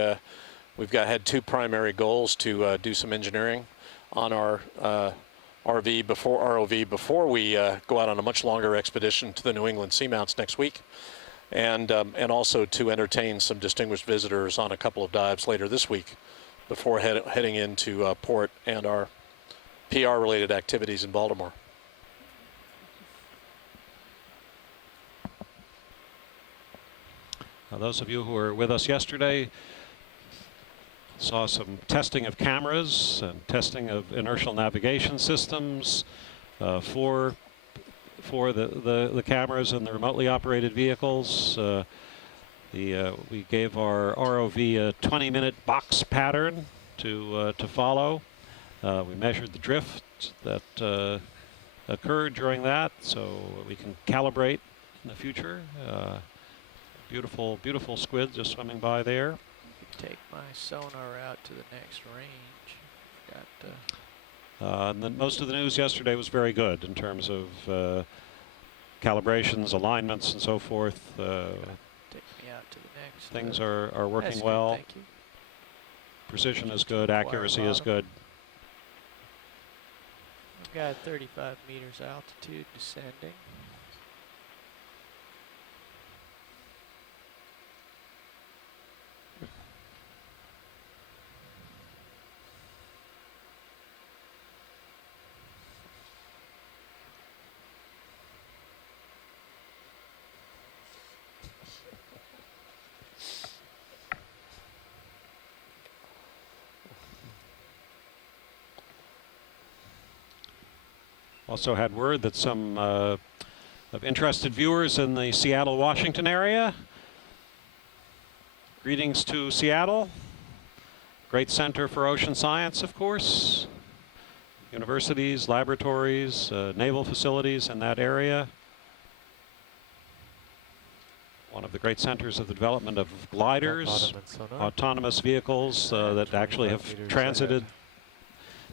had 2 primary goals: to do some engineering on our ROV before we go out on a much longer expedition to the New England Seamounts next week, and also to entertain some distinguished visitors on a couple of dives later this week before heading into port and our PR-related activities in Baltimore. Now, those of you who were with us yesterday saw some testing of cameras and testing of inertial navigation systems for the cameras and the remotely operated vehicles. We gave our ROV a 20-minute box pattern to follow. We measured the drift that occurred during that, so we can calibrate in the future. Beautiful, beautiful squid just swimming by there. Take my sonar out to the next range. Got And then most of the news yesterday was very good in terms of calibrations, alignments, and so forth. take me out to the next. Things are working that's well. Good, thank you. Precision is Just good. wire Accuracy is bottom. good. We've got 35 meters altitude descending. Also had word that some of interested viewers in the Seattle, Washington area. Greetings to Seattle. Great center for ocean science, of course. universities, laboratories, naval facilities in that area. One of the great centers of the development of gliders, Bottom and sonar. autonomous vehicles that actually 25 have meters transited ahead.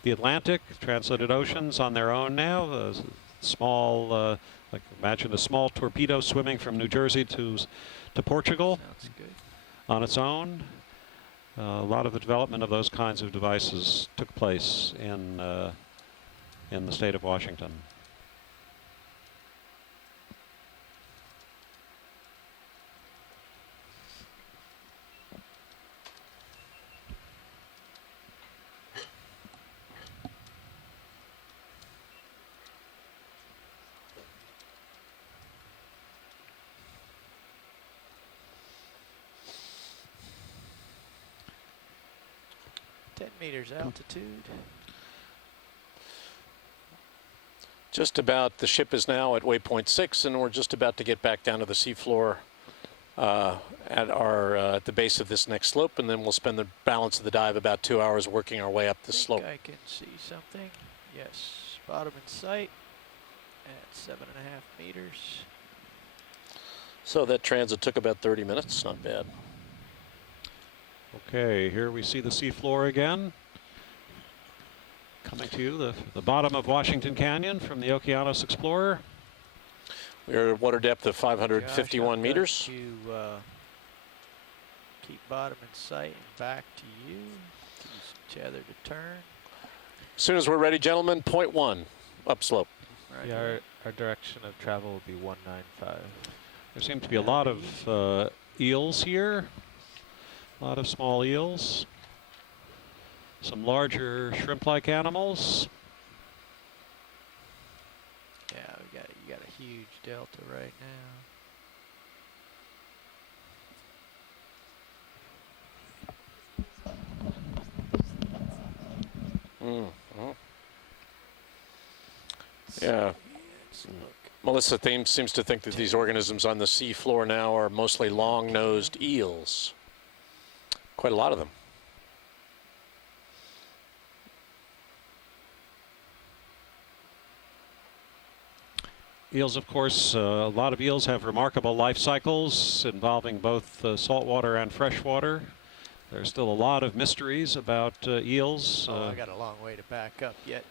the Atlantic, translated oceans on their own now. Small, like imagine a small torpedo swimming from New Jersey to Portugal Sounds good. on its own. A lot of the development of those kinds of devices took place in the state of Washington. Meters altitude. Just about, the ship is now at waypoint 6, and we're just about to get back down to the seafloor at the base of this next slope, and then we'll spend the balance of the dive about 2 hours working our way up the slope. I can see something. Yes, bottom in sight at 7.5 meters. So that transit took about 30 minutes, not bad. Okay, here we see the seafloor again. Coming to you, the bottom of Washington Canyon from the Okeanos Explorer. We're at water depth of 551 meters. You keep bottom in sight and back to you. Use each other to turn. As soon as we're ready, gentlemen, point 1, upslope. Right Yeah, here. our direction of travel will be 195. There seem to be a lot of eels here. A lot of small eels. Some larger shrimp-like animals. Yeah, you got a huge delta right now. Yeah. Let's look. Melissa seems to think that these organisms on the seafloor now are mostly long-nosed eels. Quite a lot of them. Eels, of course, a lot of eels have remarkable life cycles involving both saltwater and freshwater. There's still a lot of mysteries about eels. Oh, I got a long way to back up yet.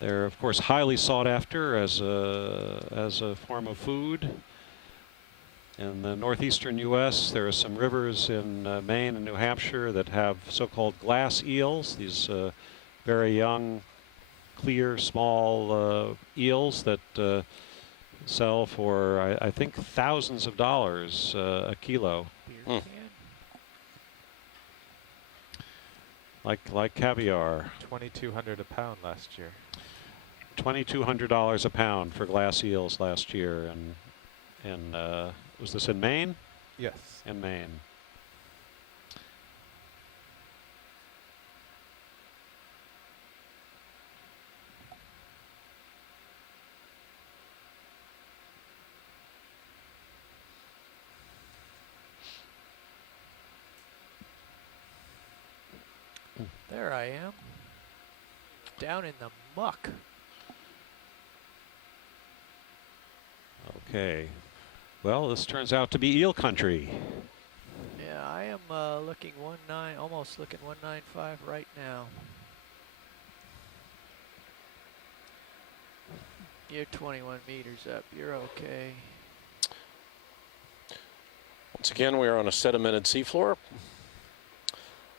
They're, of course, highly sought after as a form of food. In the northeastern U.S., there are some rivers in Maine and New Hampshire that have so-called glass eels, these very young, clear, small eels that sell for, I think, thousands of dollars a kilo, Beer can. like caviar. 2,200 a pound last year. $2,200 a pound for glass eels last year, and was this in Maine? Yes. In Maine. There I am. Down in the muck. Okay. Well, this turns out to be eel country. Yeah, I am looking almost looking 195 right now. You're 21 meters up. You're okay. Once again, we are on a sedimented seafloor.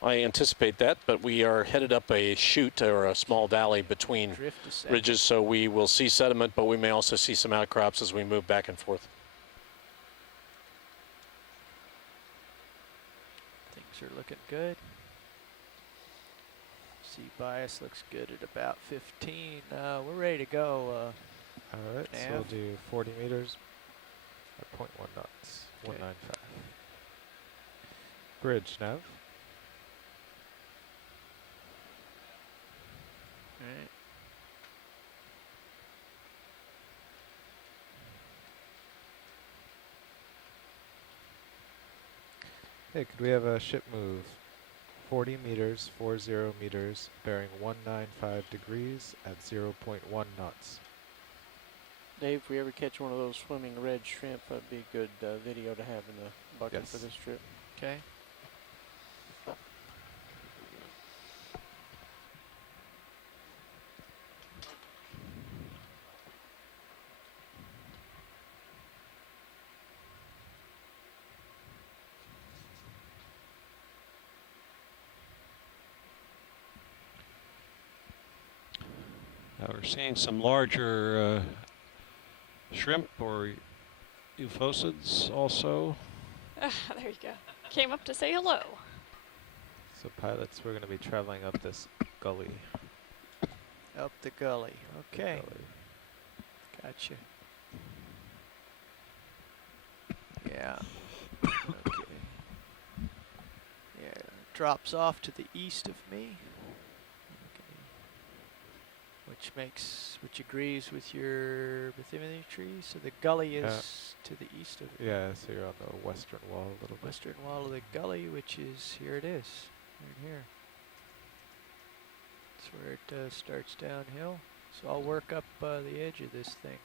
I anticipate that, but we are headed up a chute or a small valley between Drift to second. ridges, so we will see sediment, but we may also see some outcrops as we move back and forth. Things are looking good. Sea bias looks good at about 15. We're ready to go. All right, so we'll Nav. do 40 meters at 0.1 knots, Okay. 195. Bridge, nav. Right. Hey, could we have a ship move 40 meters, 40 meters, bearing 195 degrees at 0.1 knots. Dave, if we ever catch one of those swimming red shrimp, that'd be a good video to have in the bucket Yes. for this trip. Okay. We're seeing some larger shrimp or euphosids also. There you go. Came up to say hello. So pilots, we're going to be traveling up this gully. Up the gully. Okay. Gully. Gotcha. Yeah. Okay. Yeah, it drops off to the east of me. Okay. Which agrees with your bathymetry. So the gully is to the east of Yeah, so you're on the western wall a little bit. western wall of the gully, which is, here it is, right here. That's where it starts downhill. So I'll work up the edge of this thing.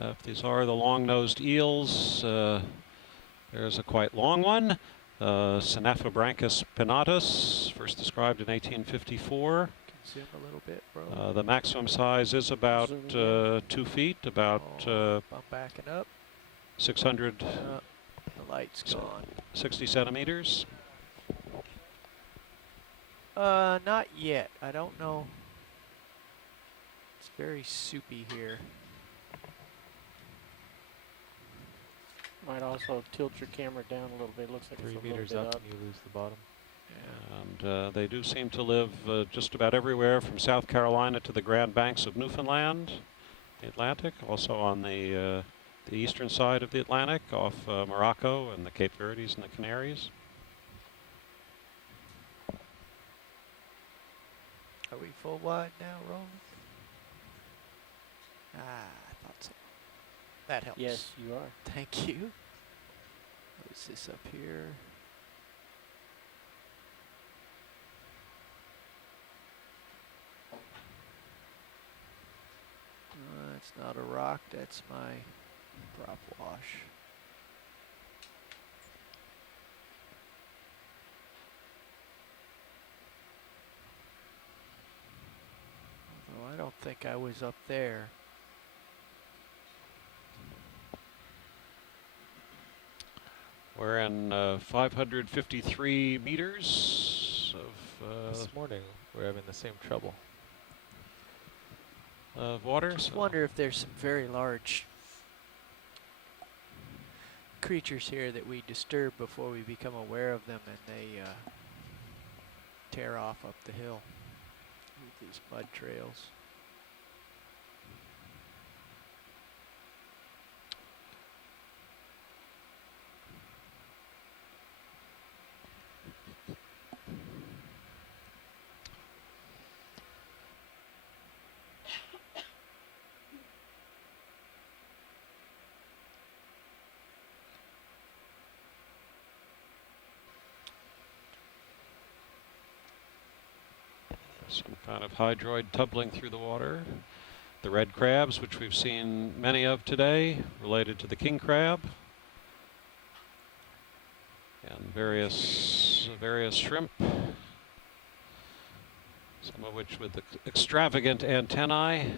If these are the long-nosed eels, there's a quite long one, Synaphobranchus pinnatus, first described in 1854. Zoom a little bit, bro. The maximum size is about Zoom 2 feet, about I'm backing up. 660 The light's gone. centimeters. Not yet. I don't know. It's very soupy here. Might also tilt your camera down a little bit. Looks like 3 it's a little meters bit up up. and you lose the bottom. And they do seem to live just about everywhere from South Carolina to the Grand Banks of Newfoundland, the Atlantic, also on the eastern side of the Atlantic, off Morocco and the Cape Verdes and the Canaries. Are we full wide now, Roland? Ah, I thought so. That helps. Yes, you are. Thank you. What is this up here? It's not a rock, that's my prop wash. Although I don't think I was up there. We're in 553 meters of This morning, we're having the same trouble. water. Just so wonder if there's some very large creatures here that we disturb before we become aware of them, and they tear off up the hill with these mud trails. some kind of hydroid tumbling through the water. The red crabs, which we've seen many of today, related to the king crab. And various shrimp, some of which with extravagant antennae.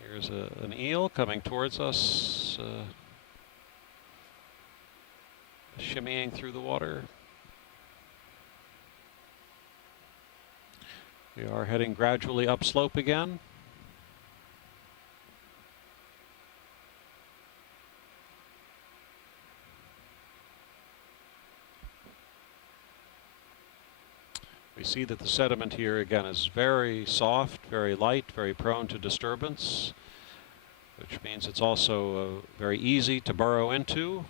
Here's an eel coming towards us, shimmying through the water. We are heading gradually upslope again. We see that the sediment here again is very soft, very light, very prone to disturbance, which means it's also very easy to burrow into.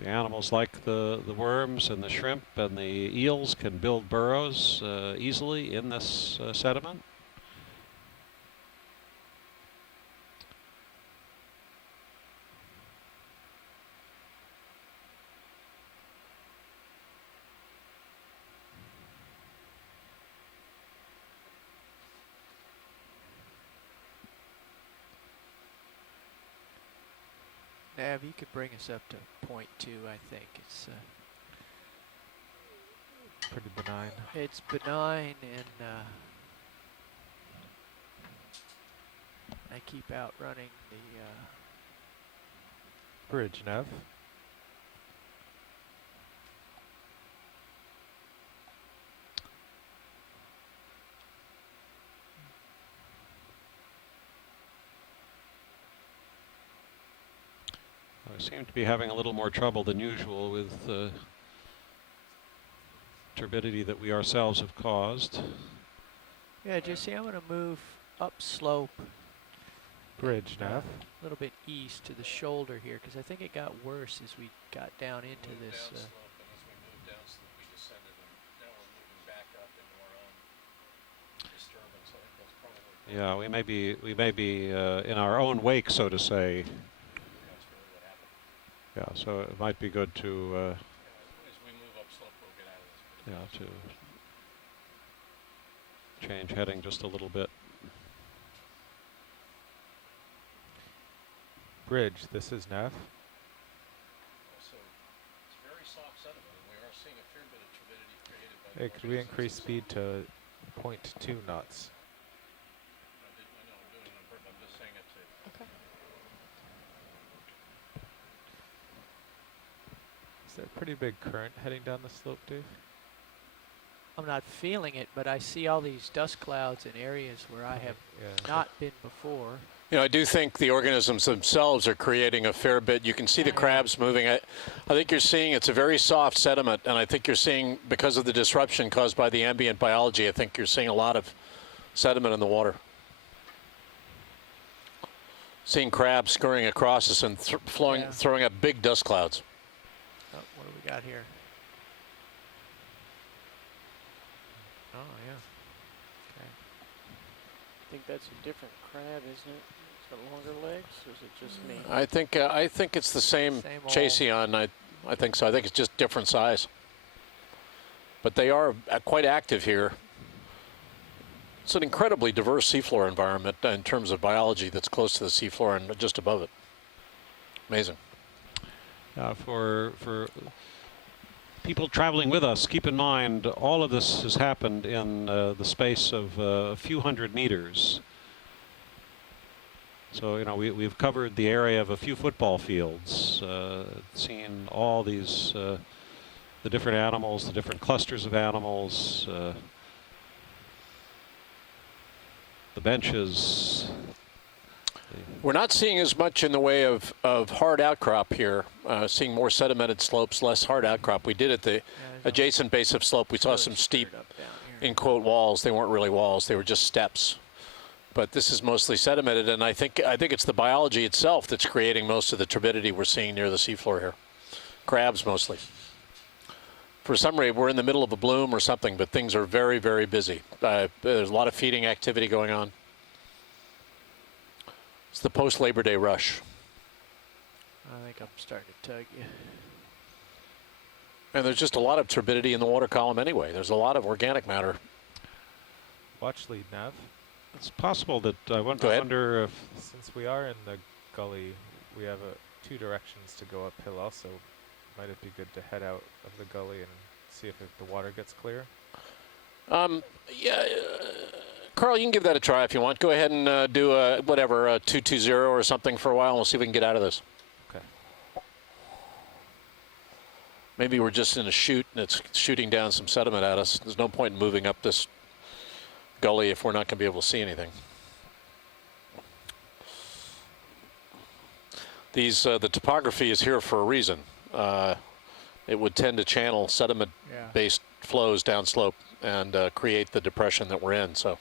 The animals like the worms and the shrimp and the eels can build burrows easily in this sediment. Nav, you could bring us up to 0.2, I think. Pretty benign. It's benign, and I keep outrunning the Bridge, Nav. I seem to be having a little more trouble than usual with turbidity that we ourselves have caused. Yeah, Jesse, I'm going to move upslope Bridge, a Nav. little bit east to the shoulder here, because I think it got worse as we got down into this. Yeah, we may be in our own wake, so to say. Yeah, so it might be good to to change heading just a little bit. Bridge, this is Nav. Hey, could we increase speed to 0.2 knots? Okay. Is there a pretty big current heading down the slope, Dave? I'm not feeling it, but I see all these dust clouds in areas where I have Yeah. not been before. You know, I do think the organisms themselves are creating a fair bit. You can see the crabs moving. I think you're seeing it's a very soft sediment, and I think you're seeing, because of the disruption caused by the ambient biology, I think you're seeing a lot of sediment in the water. Seeing crabs scurrying across us and throwing up big dust clouds. Oh, what do we got here? Oh, yeah. Okay. I think that's a different crab, isn't it? It's got longer legs, or is it just me? I think it's the same Same old. Chaseon. I think so. I think it's just different size. But they are quite active here. It's an incredibly diverse seafloor environment in terms of biology that's close to the seafloor and just above it. Amazing. For people traveling with us, keep in mind all of this has happened in the space of a few hundred meters. So, you know, we've covered the area of a few football fields, seen all these, the different animals, the different clusters of animals, the benches. We're not seeing as much in the way of hard outcrop here, seeing more sedimented slopes, less hard outcrop. We did at the adjacent base of slope, we saw some steep, in quote, walls. They weren't really walls, they were just steps. But this is mostly sedimented, and I think it's the biology itself that's creating most of the turbidity we're seeing near the seafloor here. Crabs mostly. For some reason, we're in the middle of a bloom or something, but things are very, very busy. There's a lot of feeding activity going on. It's the post-Labor Day rush. I think I'm starting to tug you. And there's just a lot of turbidity in the water column anyway. There's a lot of organic matter. Watch lead, Nav. It's possible that I Go ahead. wonder if Since we are in the gully, we have two directions to go uphill also. Might it be good to head out of the gully and see if the water gets clear? Yeah, Carl, you can give that a try if you want. Go ahead and do a, whatever, a 220 or something for a while, and we'll see if we can get out of this. Okay. Maybe we're just in a chute and it's shooting down some sediment at us. There's no point in moving up this gully if we're not going to be able to see anything. The topography is here for a reason. It would tend to channel sediment-based flows downslope and create the depression that we're in. So it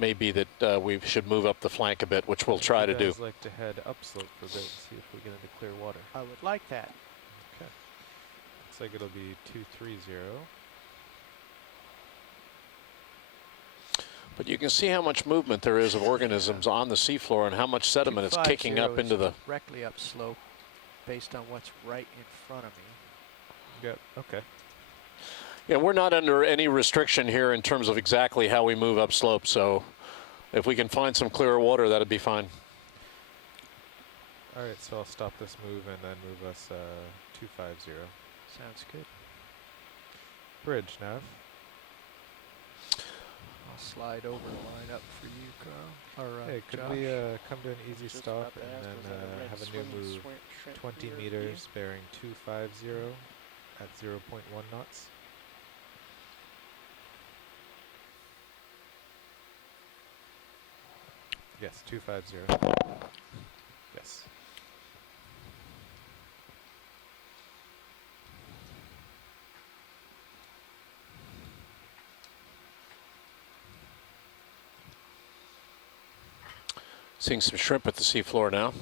may be that we should move up the flank a bit, which we'll try to do. I'd like to head upslope for a bit and see if we get into clear water. I would like that. Okay. Looks like it'll be 230. But you can see how much movement there is of organisms on the seafloor and how much sediment is kicking up 250 into the... is directly upslope based on what's right in front of me. Yep. Okay. Yeah, we're not under any restriction here in terms of exactly how we move upslope, so if we can find some clearer water, that'd be fine. All right, so I'll stop this move and then move us 250. Sounds good. Bridge, nav. I'll slide over the line up for you, Carl. Or Hey, could Josh. we come to an easy Just stop about to and ask, then was that a red have a new swimming move shrimp 20 here for meters bearing 250 at 0.1 knots? Yes, 250. Yes. Seeing some shrimp at the seafloor now.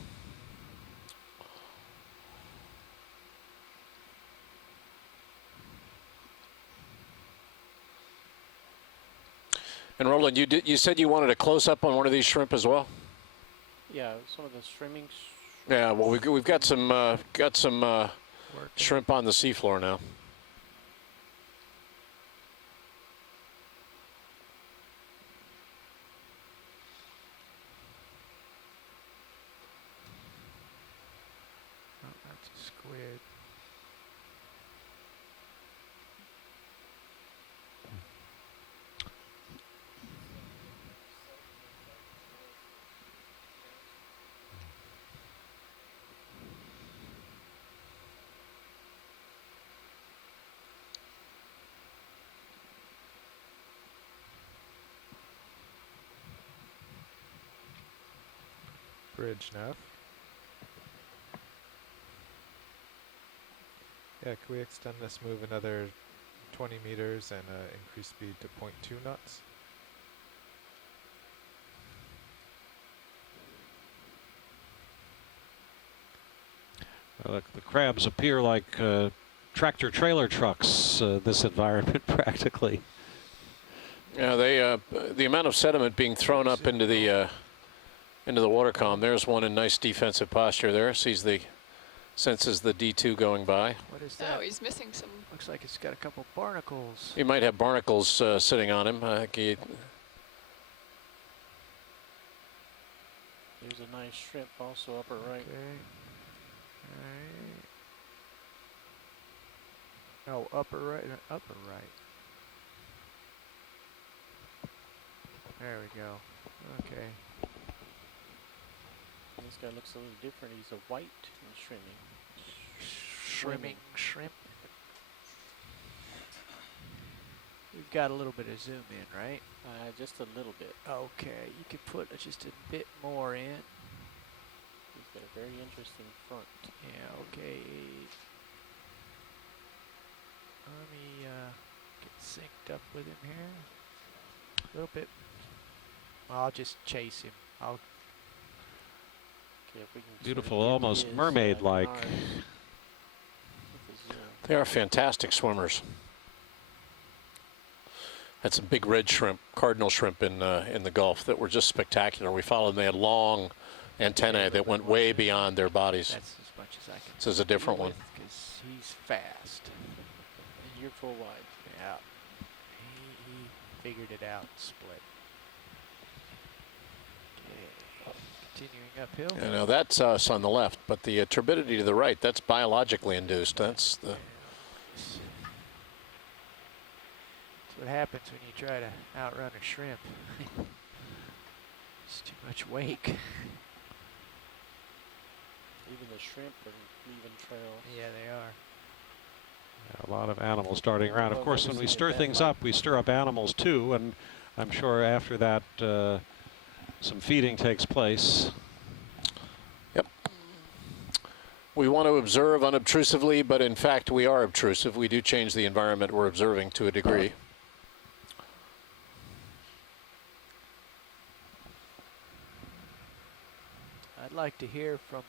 And Roland, you said you wanted a close up on one of these shrimp as well? Yeah, some of the streaming. Yeah, well we've got some Working. shrimp on the seafloor now. Oh, that's a squid. Bridge, nav. Yeah, can we extend this move another 20 meters and increase speed to 0.2 knots? The crabs appear like tractor trailer trucks, this environment practically. Yeah, they the amount of sediment being thrown up into the water column. There's one in nice defensive posture there. Senses the D2 going by. What is that? Oh, he's missing some. Looks like it's got a couple barnacles. He might have barnacles sitting on him. There's a nice shrimp also upper right. Okay. Alright. Oh, upper right. Upper right. There we go. Okay. This guy looks a little different. He's a white and streaming. Shrimming shrimp. We've got a little bit of zoom in, right? Just a little bit. Okay, you could put just a bit more in. He's got a very interesting front. Yeah, okay. Let me get synced up with him here. A little bit. I'll just chase him. I'll Okay, if we can sort of Beautiful, get almost his, mermaid-like. guard with the zoom. They are fantastic swimmers. Had some big red shrimp, cardinal shrimp in the Gulf that were just spectacular. We followed them. They had long antennae that went way beyond their bodies. That's as much as I can. This is a different one. Because he's fast. And you're full wide. Yeah. He figured it out and split. Okay. Continuing uphill. You know, that's us on the left, but the turbidity to the right, that's biologically induced. That's the. That's what happens when you try to outrun a shrimp. It's too much wake. Even the shrimp are leaving trail. Yeah, they are. A lot of animals darting around. Of Well, course, when we obviously stir that things might- up, we stir up animals too, and I'm sure after that some feeding takes place. Yep. We want to observe unobtrusively, but in fact we are obtrusive. We do change the environment we're observing to a degree. I'd like to hear from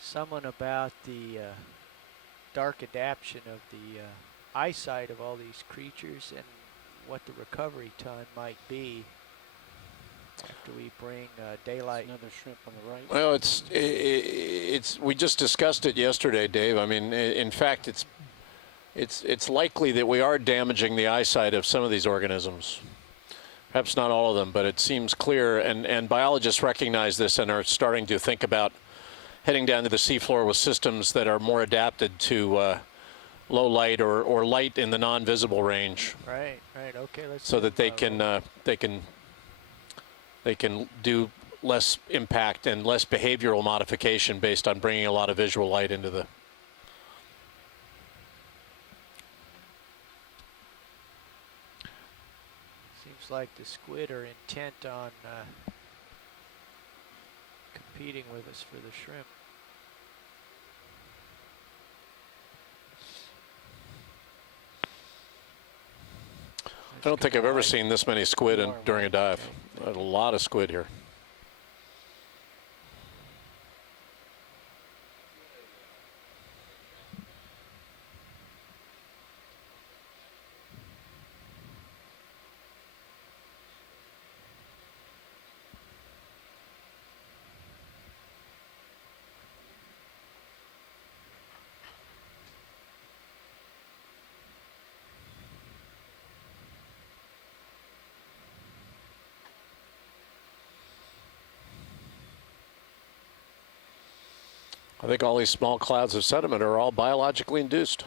someone about the dark adaptation of the eyesight of all these creatures and what the recovery time might be after we bring daylight. Another shrimp on the right. Well, it's we just discussed it yesterday, Dave. I mean, in fact, it's likely that we are damaging the eyesight of some of these organisms. Perhaps not all of them, but it seems clear, and biologists recognize this and are starting to think about heading down to the seafloor with systems that are more adapted to low light or light in the non-visible range, Right, right. Okay, let's. so that have, they can do less impact and less behavioral modification based on bringing a lot of visual light into the. Seems like the squid are intent on competing with us for the shrimp. I don't think I've ever seen this many squid during a dive. Okay. A lot of squid here. I think all these small clouds of sediment are all biologically induced.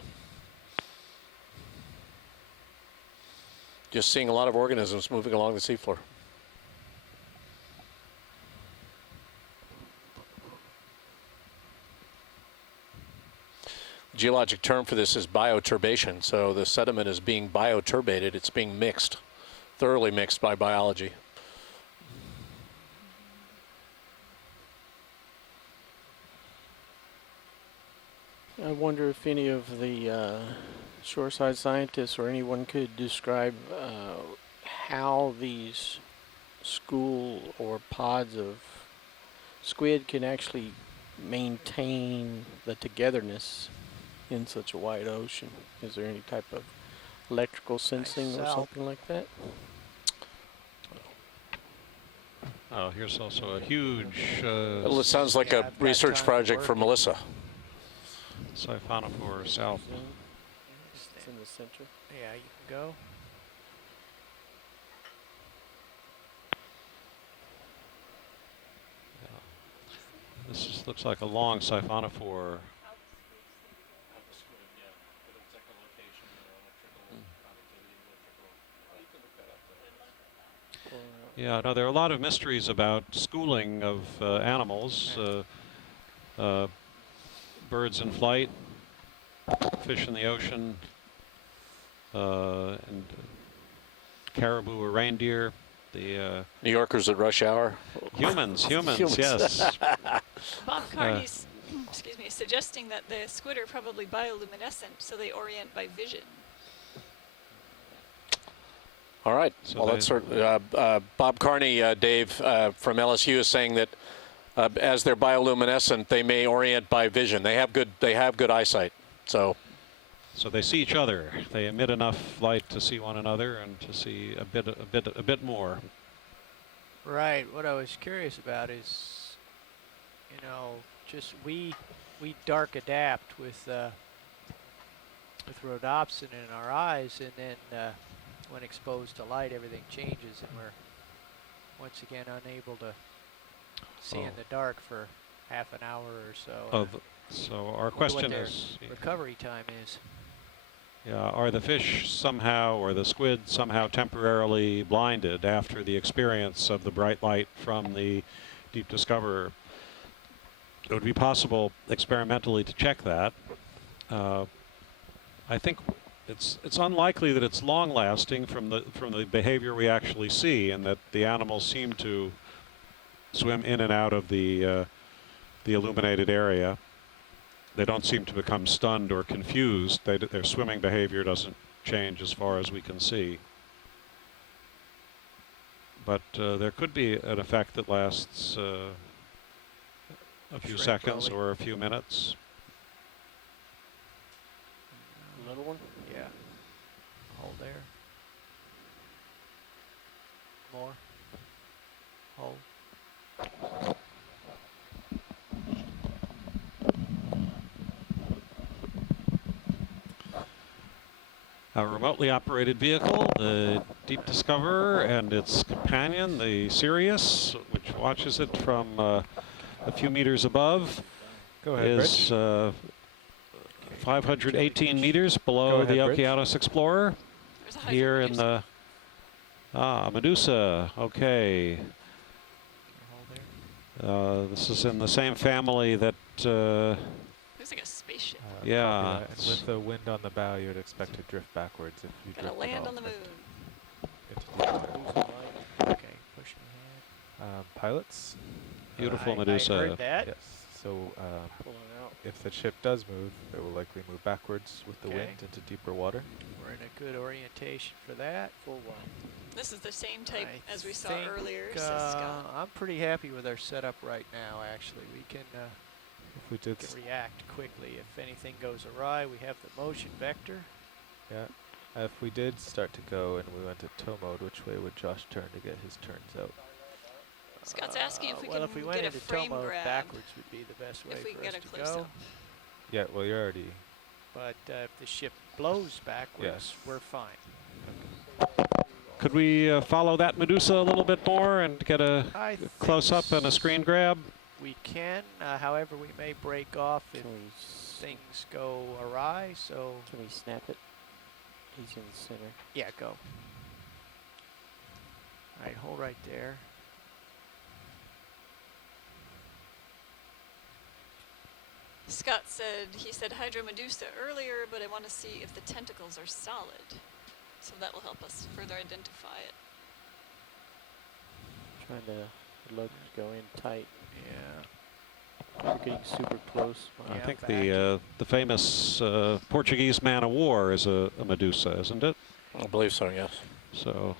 Just seeing a lot of organisms moving along the seafloor. Geologic term for this is bioturbation. So the sediment is being bioturbated. It's being mixed, thoroughly mixed by biology. I wonder if any of the shoreside scientists or anyone could describe how these school or pods of squid can actually maintain the togetherness in such a wide ocean. Is there any type of electrical sensing or Myself. something like that? Oh, here's also a huge Well, it sounds like Yeah, a I've got research time to project work for it. Melissa. siphonophore south. It's in the center. Yeah, you can go. Looks like a long siphonophore. Yeah, no, there are a lot of mysteries about schooling of animals, birds in flight, fish in the ocean, and caribou or reindeer. The New Yorkers at rush hour. humans, Humans. yes. Bob Carney's, excuse me, suggesting that the squid are probably bioluminescent, so they orient by vision. All right. So Well, that's certainly Bob Carney, Dave from LSU is saying that as they're bioluminescent, they may orient by vision. They have good eyesight. So So they see each other. They emit enough light to see one another and to see a bit more. Right. What I was curious about is, you know, just we dark adapt with rhodopsin in our eyes, and then when exposed to light, everything changes, and we're once again unable to see in Oh. the dark for half an hour or so. Of, so our Wonder question what their is, recovery time is. yeah, are the fish somehow, or the squid somehow temporarily blinded after the experience of the bright light from the Deep Discoverer? It would be possible experimentally to check that. I think it's unlikely that it's long-lasting from the behavior we actually see, and that the animals seem to swim in and out of the illuminated area. They don't seem to become stunned or confused. Their swimming behavior doesn't change as far as we can see. But there could be an effect that lasts a few Shrink seconds probably. or a few minutes. Little one? Yeah. Hold there. More. Hold. A remotely operated vehicle, the Deep Discoverer and its companion, the Sirius, which watches it from a few meters above, Go ahead, is Rich. 518 meters below ahead, the Rich. Okeanos Explorer. There's a Here in Hydro the Medusa. Okay, this is in the same family that. Looks like a spaceship. Yeah, copy that. And it's- with the wind on the bow, you'd expect to drift backwards if you Gonna drift land off on the moon. into deep water. Okay, pushing ahead. Pilots? Beautiful I Medusa. heard that. Yes. So Pulling out. if the ship does move, it will likely move backwards with the Okay. wind into deeper water. We're in a good orientation for that. Full wide. This is the same type I as we saw think, earlier, says Scott. I'm pretty happy with our setup right now, actually. We can If we did, react quickly. If anything goes awry, we have the motion vector. if we did start to go and we went to tow mode, which way would Josh turn to get his turns out? Scott's asking if we well, can if we went get a into frame tow mode, grab. backwards would be the best way If we for can us get a to close go. up. Yeah, well, you're already. But if the ship blows backwards, Yes. we're fine. Could we follow that Medusa a little bit more and get a I think close up and a screen grab? We can, however, we may break off if Can we, things go awry. So can we snap it? He's in the center. yeah, go. All right, hold right there. Scott said, he said Hydro Medusa earlier, but I want to see if the tentacles are solid. So that will help us further identify it. Trying to look, go in tight. Yeah. We're getting super close. I Yeah, think back. the famous Portuguese man of war is a Medusa, isn't it? I believe so, yes. So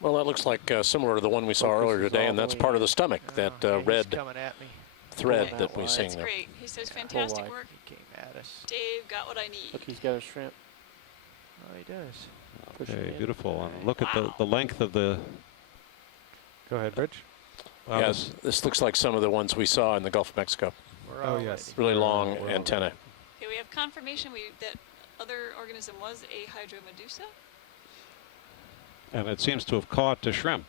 Well, that looks like similar to the one we saw Focus earlier is today, all and the that's way part of in. the stomach, Oh, that yeah, he's red coming at me. thread Pull that that we wide. see That's there. great. He says Pull fantastic wide. work. He came at us. Dave got what I need. Look, he's got a shrimp. Oh, he does. Pushing okay, in. beautiful. And look at Wow. the length of the. Go ahead, Rich. Wow, Yeah, this- this looks like some of the ones we saw in the Gulf of Mexico. We're Oh, all yes. ready. Really We're all- long we're all antennae. Okay, we have confirmation that other organism was a Hydro Medusa. and it seems to have caught a shrimp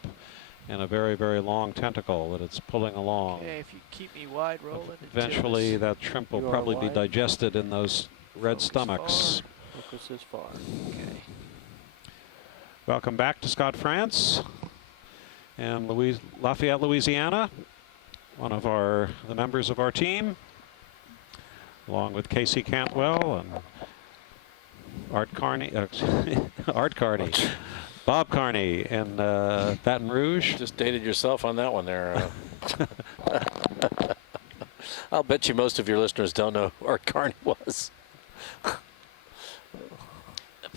in a very, very long tentacle that it's pulling along. Okay, if you keep me wide rolling. until Eventually, this that shrimp will You are probably be wide. digested in those red Focus stomachs. Focus is far. Okay. Welcome back to Scott France and Lafayette, Louisiana, one of the members of our team, along with Casey Cantwell and Art Carney, Art Carney, Bob Carney in Baton Rouge. Just dated yourself on that one there. I'll bet you most of your listeners don't know who Art Carney was. The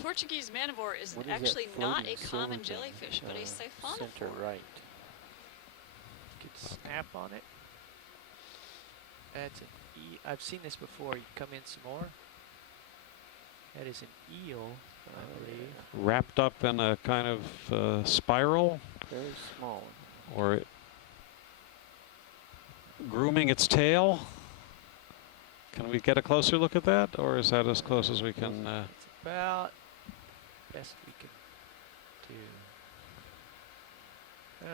Portuguese manivore is What is that actually not a floating common silver thing? jellyfish, but a siphonophore. Center right. Could snap on it. That's an I've seen this before. You come in some more. That is an eel, I believe. Wrapped up in a kind of spiral, Very small. or grooming its tail. Can we get a closer look at that, or is that as close as we can? It's about best we can do.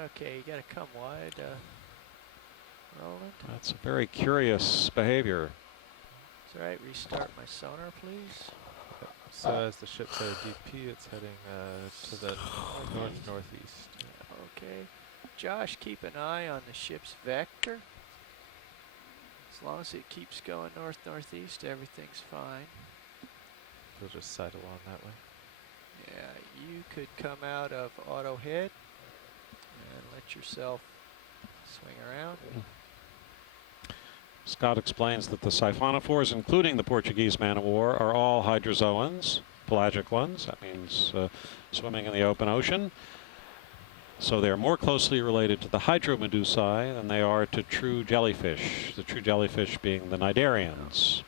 Okay, you gotta come wide. Roland. That's a very curious behavior. It's alright, restart my sonar, please. So as the ship's at DP, it's heading to the north-northeast. Okay. Josh, keep an eye on the ship's vector. As long as it keeps going north-northeast, everything's fine. We'll just side along that way. Yeah, you could come out of auto head and let yourself swing around. Scott explains that the siphonophores, including the Portuguese man of war, are all hydrozoans, pelagic ones. That means swimming in the open ocean. So they're more closely related to the hydromedusae than they are to true jellyfish, the true jellyfish being the cnidarians.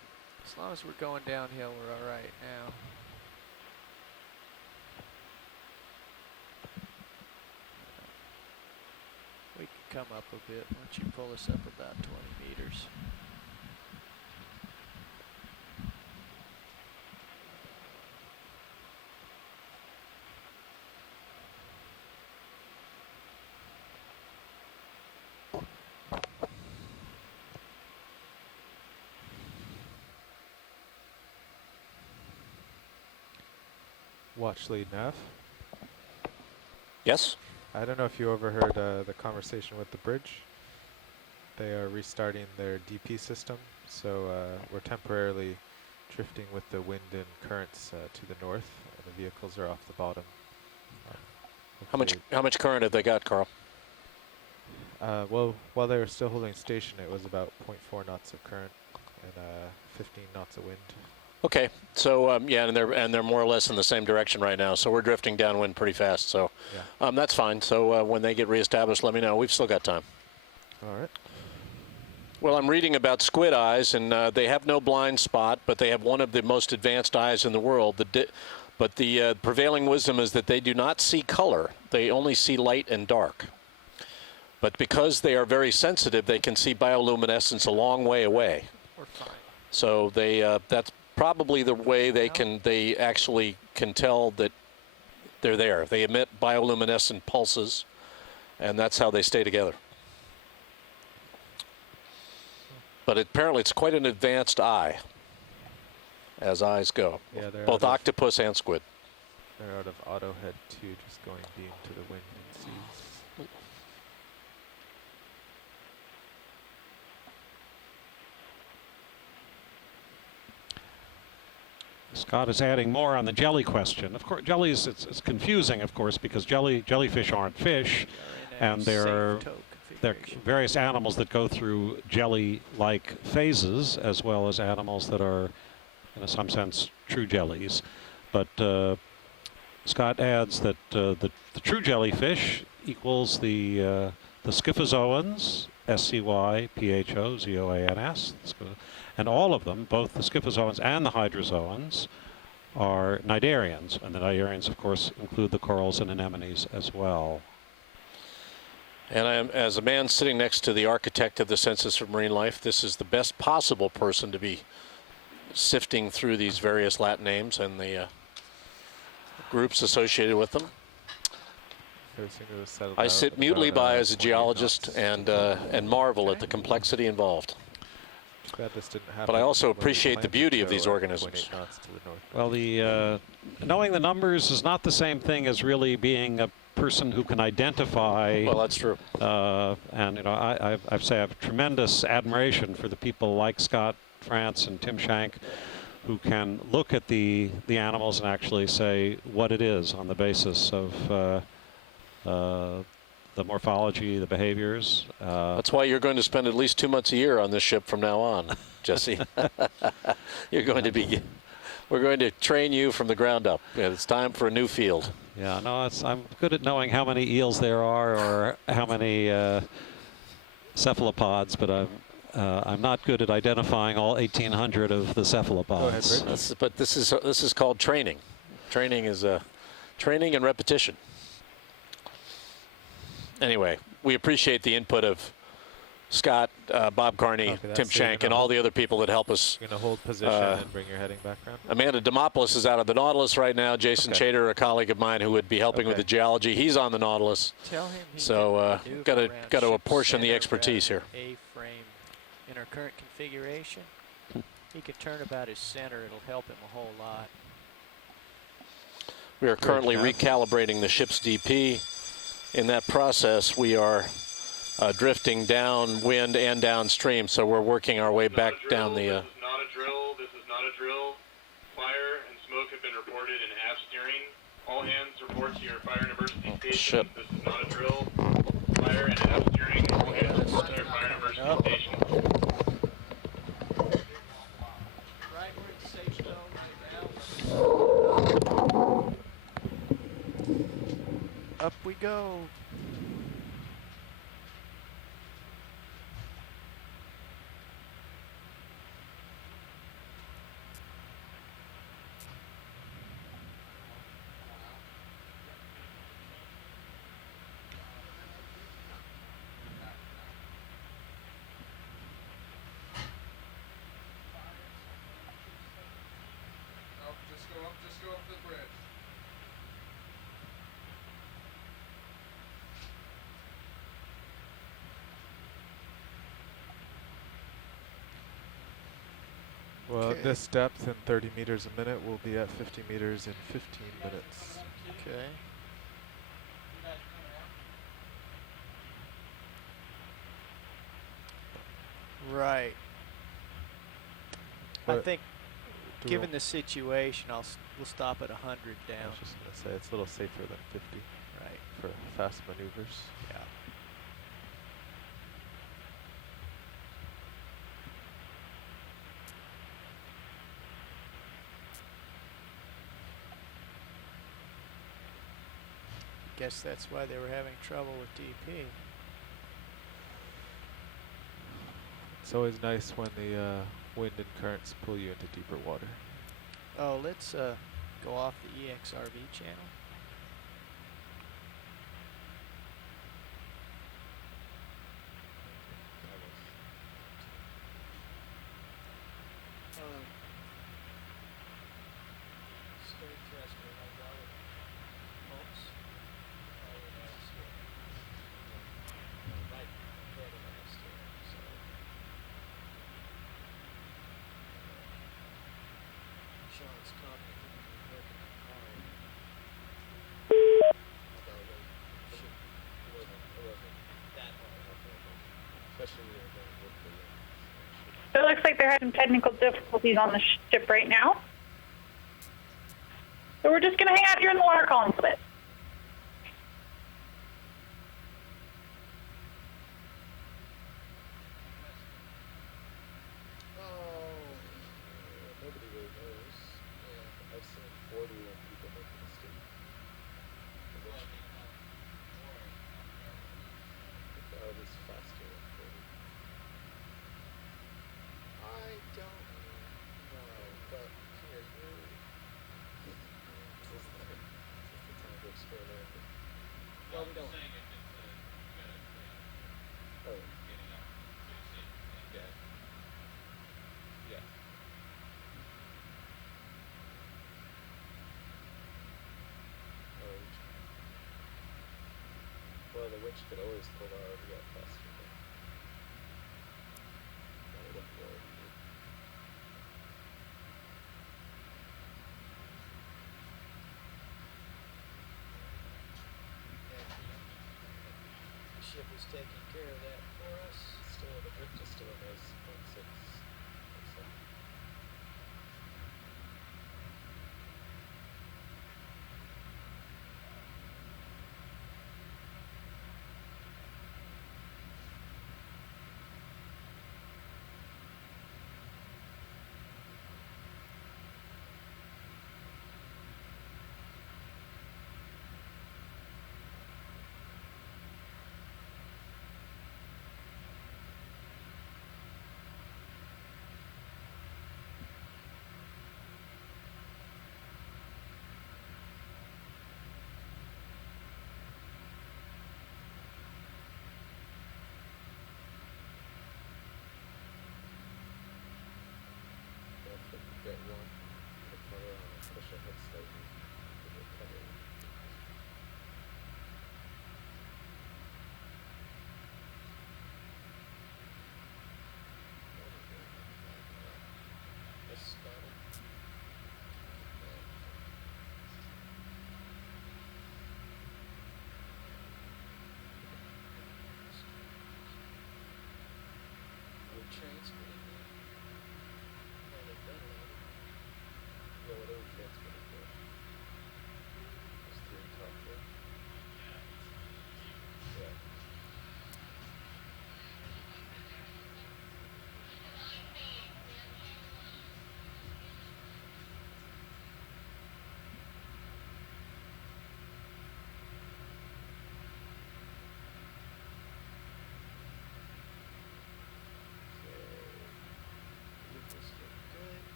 As long as we're going downhill, we're all right now. We can come up a bit once you pull us up about 20 meters. watch lead nav. Yes? I don't know if you overheard the conversation with the bridge. They are restarting their DP system, so we're temporarily drifting with the wind and currents to the north, and the vehicles are off the bottom. Hopefully- How much current have they got, Carl? Well, while they were still holding station, it was about 0.4 knots of current and 15 knots of wind. Okay, so yeah, and they're more or less in the same direction right now. So we're drifting downwind pretty fast. So Yeah. that's fine. So when they get reestablished, let me know. We've still got time. All right. Well, I'm reading about squid eyes, and they have no blind spot, but they have one of the most advanced eyes in the world. But the prevailing wisdom is that they do not see color. They only see light and dark. But because they are very sensitive, they can see bioluminescence a long way away. We're fine. So that's probably the way they actually can tell that they're there. They emit bioluminescent pulses, and that's how they stay together. But apparently it's quite an advanced eye, as eyes go. Yeah, they're Both out of, octopus and squid. they're out of auto head 2, just going beam to the wind and seas. Scott is adding more on the jelly question. Of course, jellies, it's confusing, of course, because jellyfish aren't fish, Are in a and there safe are tow there are configuration. various animals that go through jelly-like phases, as well as animals that are, in some sense, true jellies. But Scott adds that the true jellyfish equals the scyphozoans, SCYPHOZOANS, and all of them, both the scyphozoans and the hydrozoans, are cnidarians, and the cnidarians, of course, include the corals and anemones as well. And I am, as a man sitting next to the architect of the Census for Marine Life, this is the best possible person to be sifting through these various Latin names and the groups associated with them. Everything was settled I out sit at mutely about, by as a 28 geologist knots. and marvel at the complexity involved. Too bad this didn't happen But I also when we appreciate the planned beauty to of these tow at organisms. 28 knots to the north. Well, knowing the numbers is not the same thing as really being a person who can identify. Well, that's true. And I say I have tremendous admiration for the people like Scott France and Tim Shank, who can look at the animals and actually say what it is on the basis of the morphology, the behaviors. That's why you're going to spend at least 2 months a year on this ship from now on, Jesse. You're going to be. We're going to train you from the ground up. It's time for a new field. Yeah, no, I'm good at knowing how many eels there are or how many cephalopods, but I'm not good at identifying all 1,800 of the cephalopods. But this is called training. Training is training and repetition. Anyway, we appreciate the input of Scott, Bob Carney, Okay, that's Tim so you're Shank, gonna and all hold- the other people that help us. You're going to hold position and bring your heading back around? Amanda Demopoulos is out of the Nautilus right now. Jason Okay. Chater, a colleague of mine who would be helping with Okay. the geology, he's on the Nautilus. Tell him he So, can maneuver gotta- around gotta ship apportion the center expertise rather than A-frame. In our current configuration, he could turn about his center. It'll help him a whole lot. We are currently Nav. recalibrating the ship's DP. In that process, we are drifting downwind and downstream, so we're working our way back down the. This is not a drill. This is not a drill. Fire and smoke have been reported in aft steering. All hands report to your fire and emergency station. shit. This is not a drill. Fire and aft steering. All hands report to your fire and emergency station. Right, we're in safe zone right now. Up we go. Well, Okay. at this depth in 30 meters a minute, we'll be at 50 meters in 15 minutes. Okay. Right. I What think, do we given want- the situation, we'll stop at 100 I down. was just going to say it's a little safer than 50 Right. for fast maneuvers. Yeah. Guess that's why they were having trouble with DP. It's always nice when the wind and currents pull you into deeper water. Oh, let's go off the EXRV channel. So it looks like they're having technical difficulties on the ship right now. So we're just going to hang out here in the water column for a bit. Nobody really knows. I've seen 40 when people make a mistake. The cloud is faster than 40. I don't know, but here, this is the time to experiment. Well, we don't. Oh. Yeah. Yeah. Well, the winch could always pull the RV up faster, but that would have already did. The ship is taking care of that for us. Still, the drift is still a nice 0.6.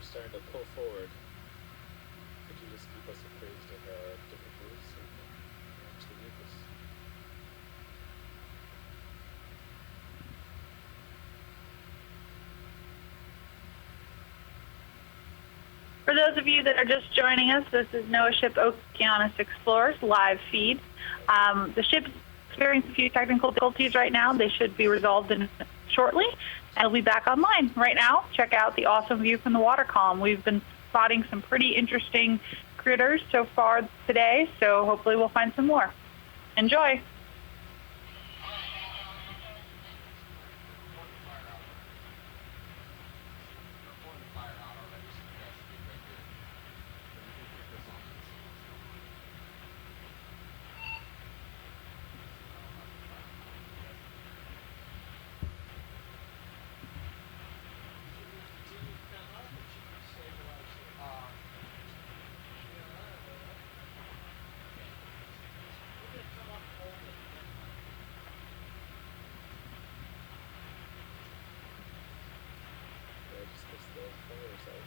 are starting to pull forward. Could you just keep us appraised of different moves so we can manage the vehicles? For those of you that are just joining us, this is NOAA ship Okeanos Explorer's live feed. The ship is experiencing a few technical difficulties right now. They should be resolved shortly, and it'll be back online. Right now, check out the awesome view from the water column. We've been spotting some pretty interesting critters so far today, so hopefully we'll find some more. Enjoy. Yeah, just because the fire's out.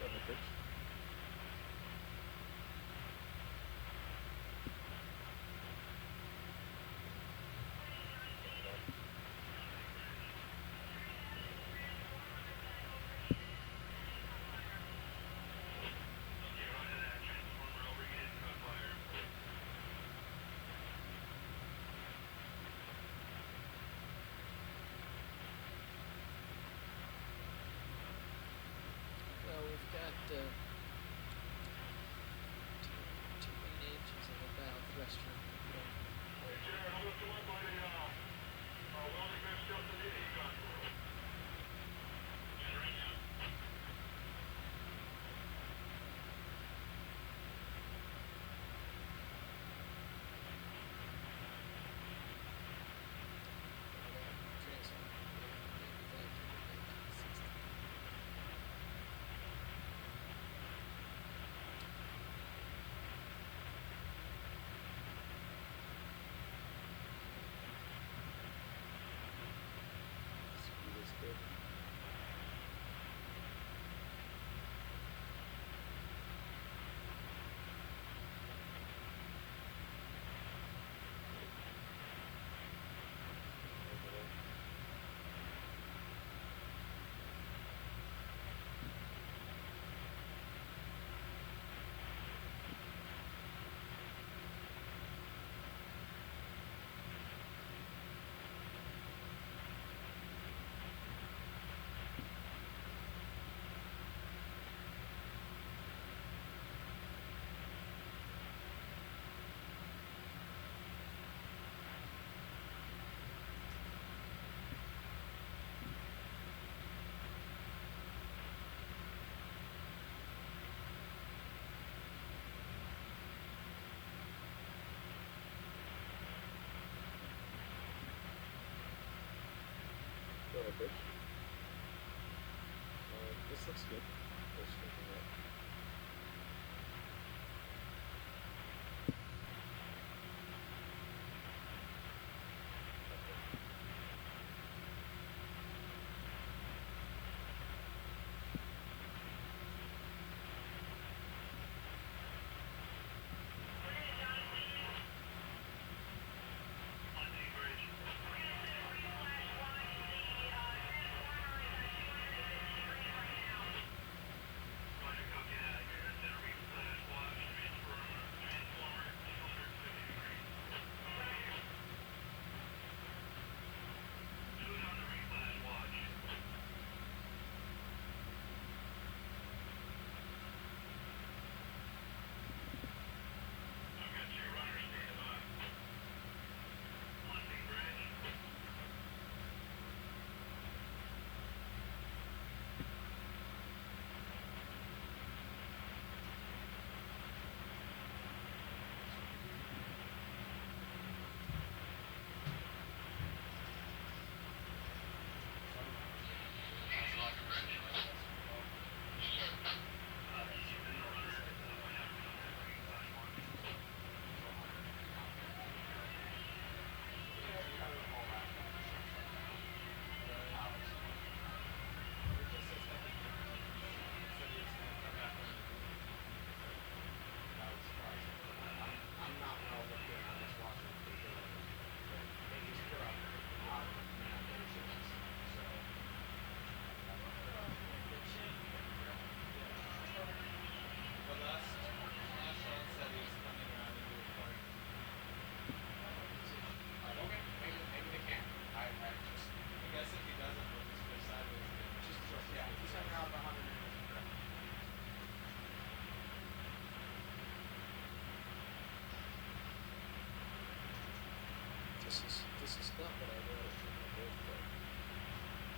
Go ahead, Rich. Well, we've got 2 main engines of about western. Speed is good. Over there. Go ahead, Rich. This looks good. Just thinking that. This is not what I wanted for my birthday. D130.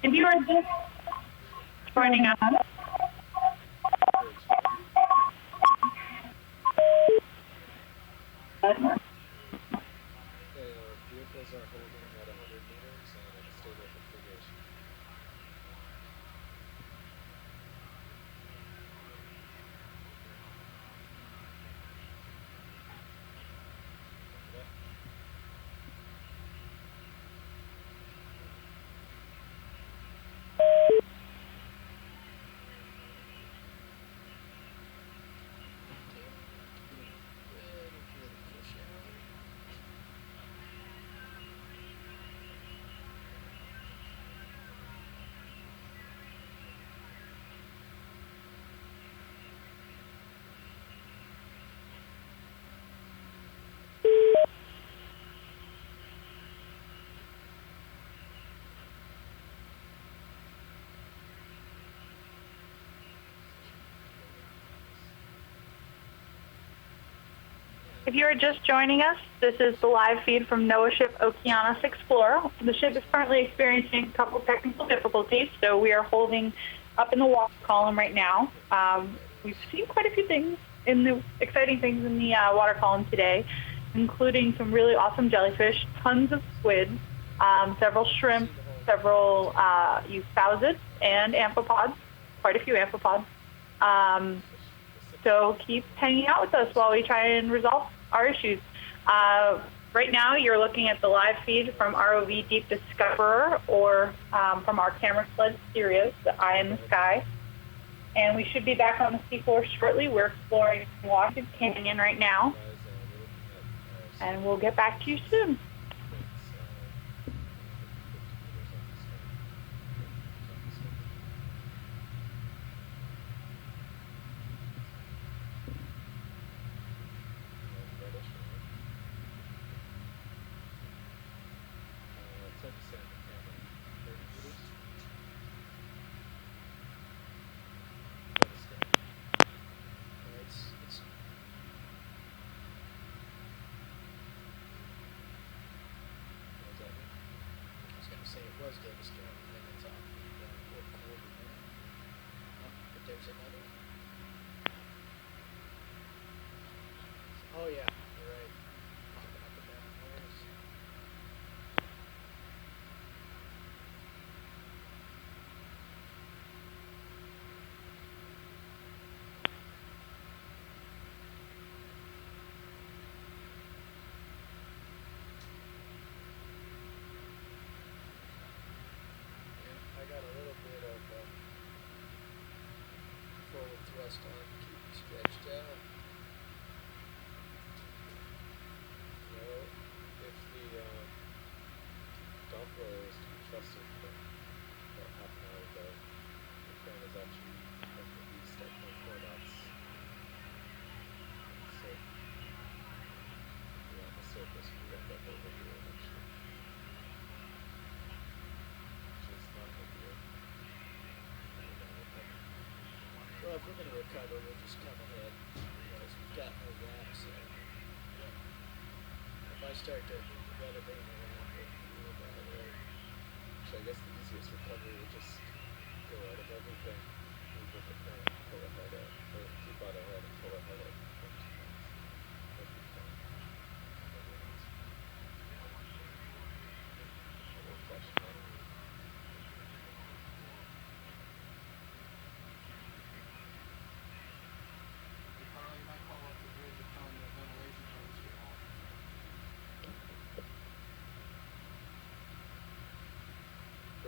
If you are just joining us, Vehicles are holding at 100 meters and in a stable configuration. If you are just joining us, this is the live feed from NOAA ship Okeanos Explorer. The ship is currently experiencing a couple technical difficulties, so we are holding up in the water column right now. We've seen quite a few things exciting things in the water column today, including some really awesome jellyfish, tons of squid, several shrimp, several euphausids, and amphipods, quite a few amphipods. So keep hanging out with us while we try and resolve our issues. Right now, you're looking at the live feed from ROV Deep Discoverer or from our camera sled Sirius, the Eye in the Sky. And we should be back on the seafloor shortly. We're exploring Washington Canyon right now. And we'll get back to you soon. Oh yeah, you're right. Popping up and down waves. Yeah, I got a little bit of forward thrust on, keep it stretched out. Well, if the Doppler is to be trusted for about half an hour ago, the plane is actually from the east at 0.4 knots. So, yeah, on the surface we end up over here eventually. Which is not ideal. We're gonna recover. Well, if we're going to recover, we'll just come ahead because we've got no wrap, so if I start to weather vane around, we'll run away. So I guess the easiest recovery would just go out of everything, move with the current, pull ahead at, or keep out ahead and pull ahead at 0.2 knots. That'd be fine. A little fresh metal.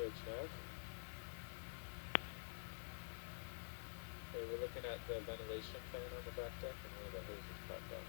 Bridge nav. Okay, we're looking at the ventilation fan on the back deck and one of the hoses popped out.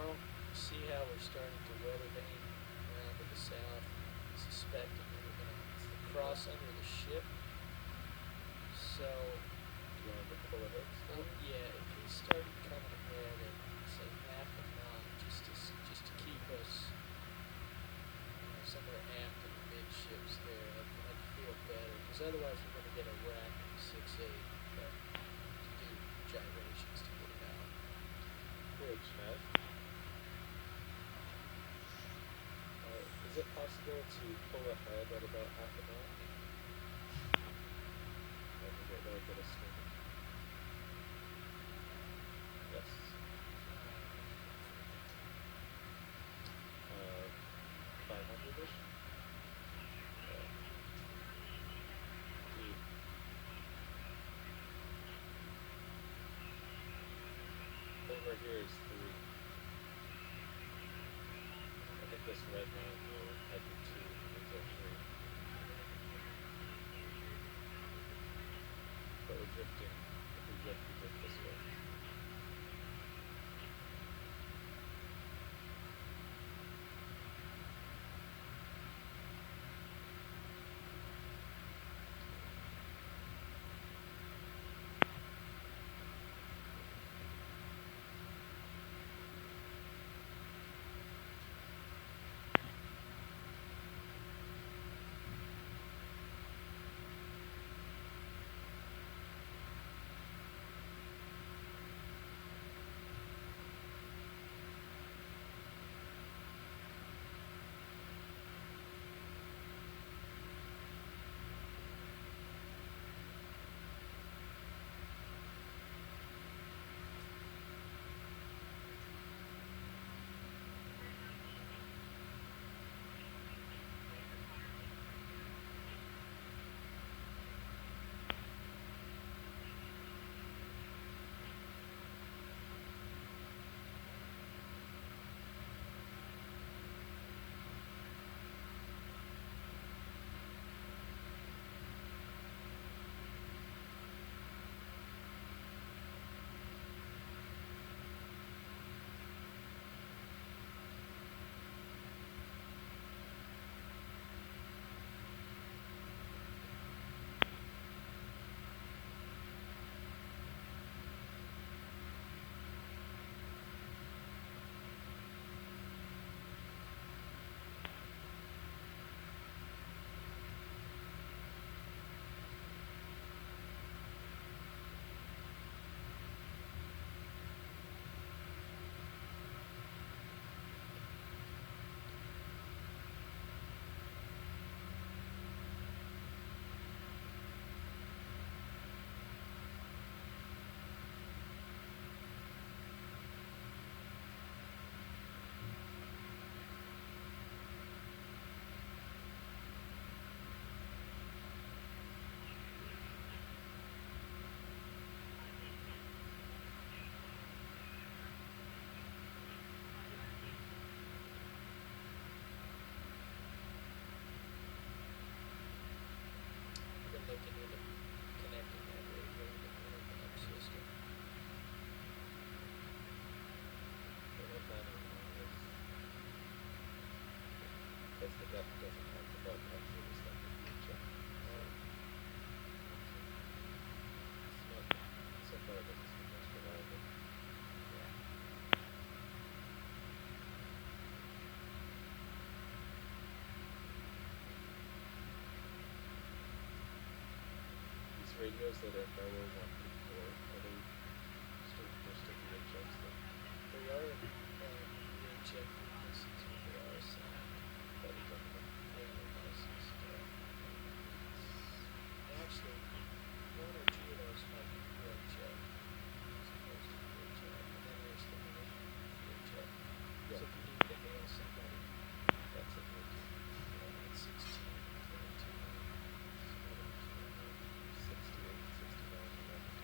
Carl, you see how we're starting to weather vane around to the south, suspecting that we're going to cross under the ship. So, Do you want to pull ahead? yeah, if he started coming ahead at say half a knot, just to keep us somewhere aft in the midships there, I'd feel better. Because otherwise we're going to get a rack 6-8 to do gyrations to get it out. Bridge, Nav. Is it possible to pull ahead at about half a knot? That would get us steaming. Yes. 500-ish? Dude. Over here is 3. I think this red line will head to 2 and go 3. But we're drifting. If we drift this way. Looking into connecting that radio to the intercom system. But what that is because the depth doesn't have the bug actually just like the future. So far it doesn't seem most reliable. These radios that are NOAA 134, are they still VHFs though? They are VHF frequencies, but they are assigned. That is on them. They are licensed. Actually, one or two of those might be UHF as opposed to VHF. And then there's the militia VHF. Yeah. So if you need to hail somebody, That's a good. 16, 22, some others, 68, 69, 11.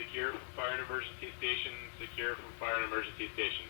secure from fire and emergency stations, secure from fire and emergency stations.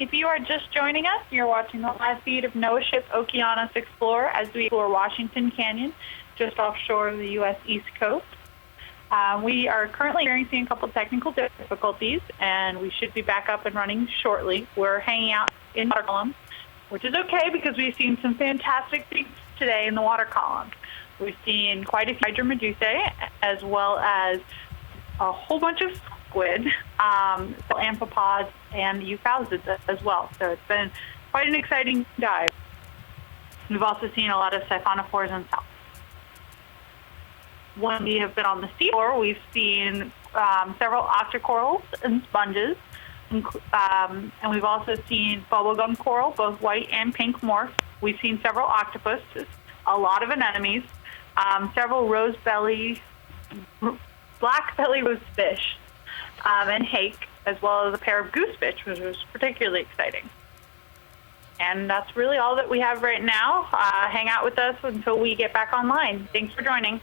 If you are just joining us, you're watching the live feed of NOAA ship Okeanos Explorer as we explore Washington Canyon, just offshore of the U.S. East Coast. We are currently experiencing a couple technical difficulties, and we should be back up and running shortly. We're hanging out in the water column, which is okay because we've seen some fantastic things today in the water column. We've seen quite a few hydromedusae, as well as a whole bunch of squid, amphipods, and euphausids as well. So it's been quite an exciting dive. We've also seen a lot of siphonophores and salps. When we have been on the seafloor, we've seen several octocorals and sponges, and we've also seen bubblegum coral, both white and pink morphs. We've seen several octopuses, a lot of anemones, several black belly rosefish, and hake, as well as a pair of goosefish, which was particularly exciting. And that's really all that we have right now. Hang out with us until we get back online. Thanks for joining.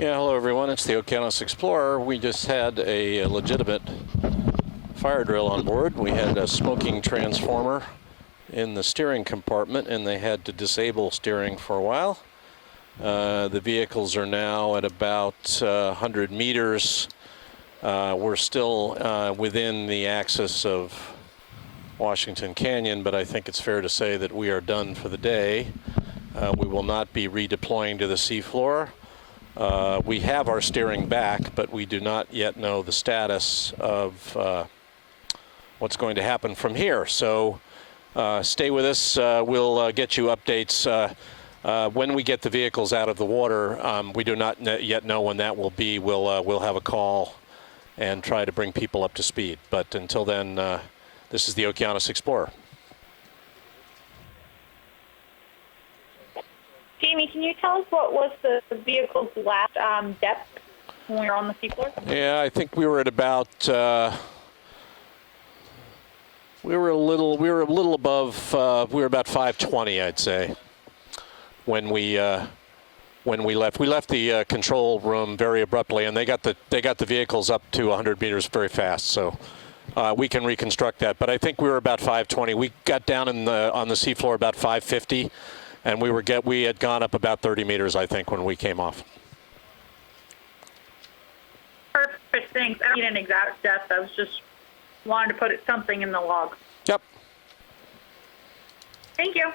Yeah, hello everyone. It's the Okeanos Explorer. We just had a legitimate fire drill on board. We had a smoking transformer in the steering compartment, and they had to disable steering for a while. The vehicles are now at about 100 meters. We're still within the axis of Washington Canyon, but I think it's fair to say that we are done for the day. We will not be redeploying to the seafloor. We have our steering back, but we do not yet know the status of what's going to happen from here. So stay with us. We'll get you updates when we get the vehicles out of the water. We do not yet know when that will be. We'll have a call and try to bring people up to speed. But until then, this is the Okeanos Explorer. Jamie, can you tell us what was the vehicle's last depth when we were on the seafloor? Yeah, I think we were at about we were a little above we were about 520, I'd say, when we left. We left the control room very abruptly, and they got the vehicles up to 100 meters very fast. So we can reconstruct that. But I think we were about 520. We got down on the seafloor about 550. And we had gone up about 30 meters, I think, when we came off. Perfect, thanks. I don't need an exact depth. I was just wanted to put something in the log. Yep. Thank you.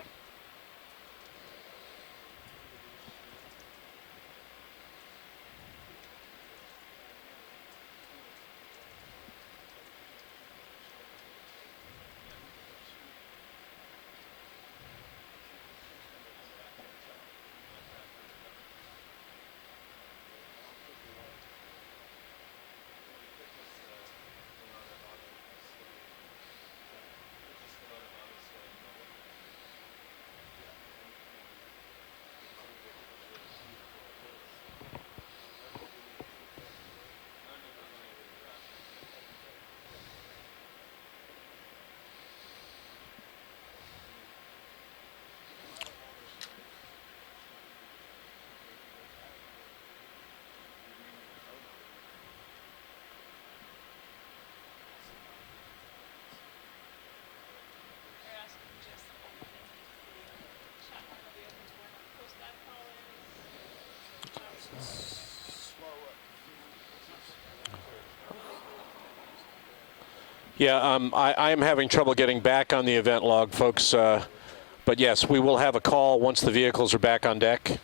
Yeah, I am having trouble getting back on the event log, folks. But yes, we will have a call once the vehicles are back on deck.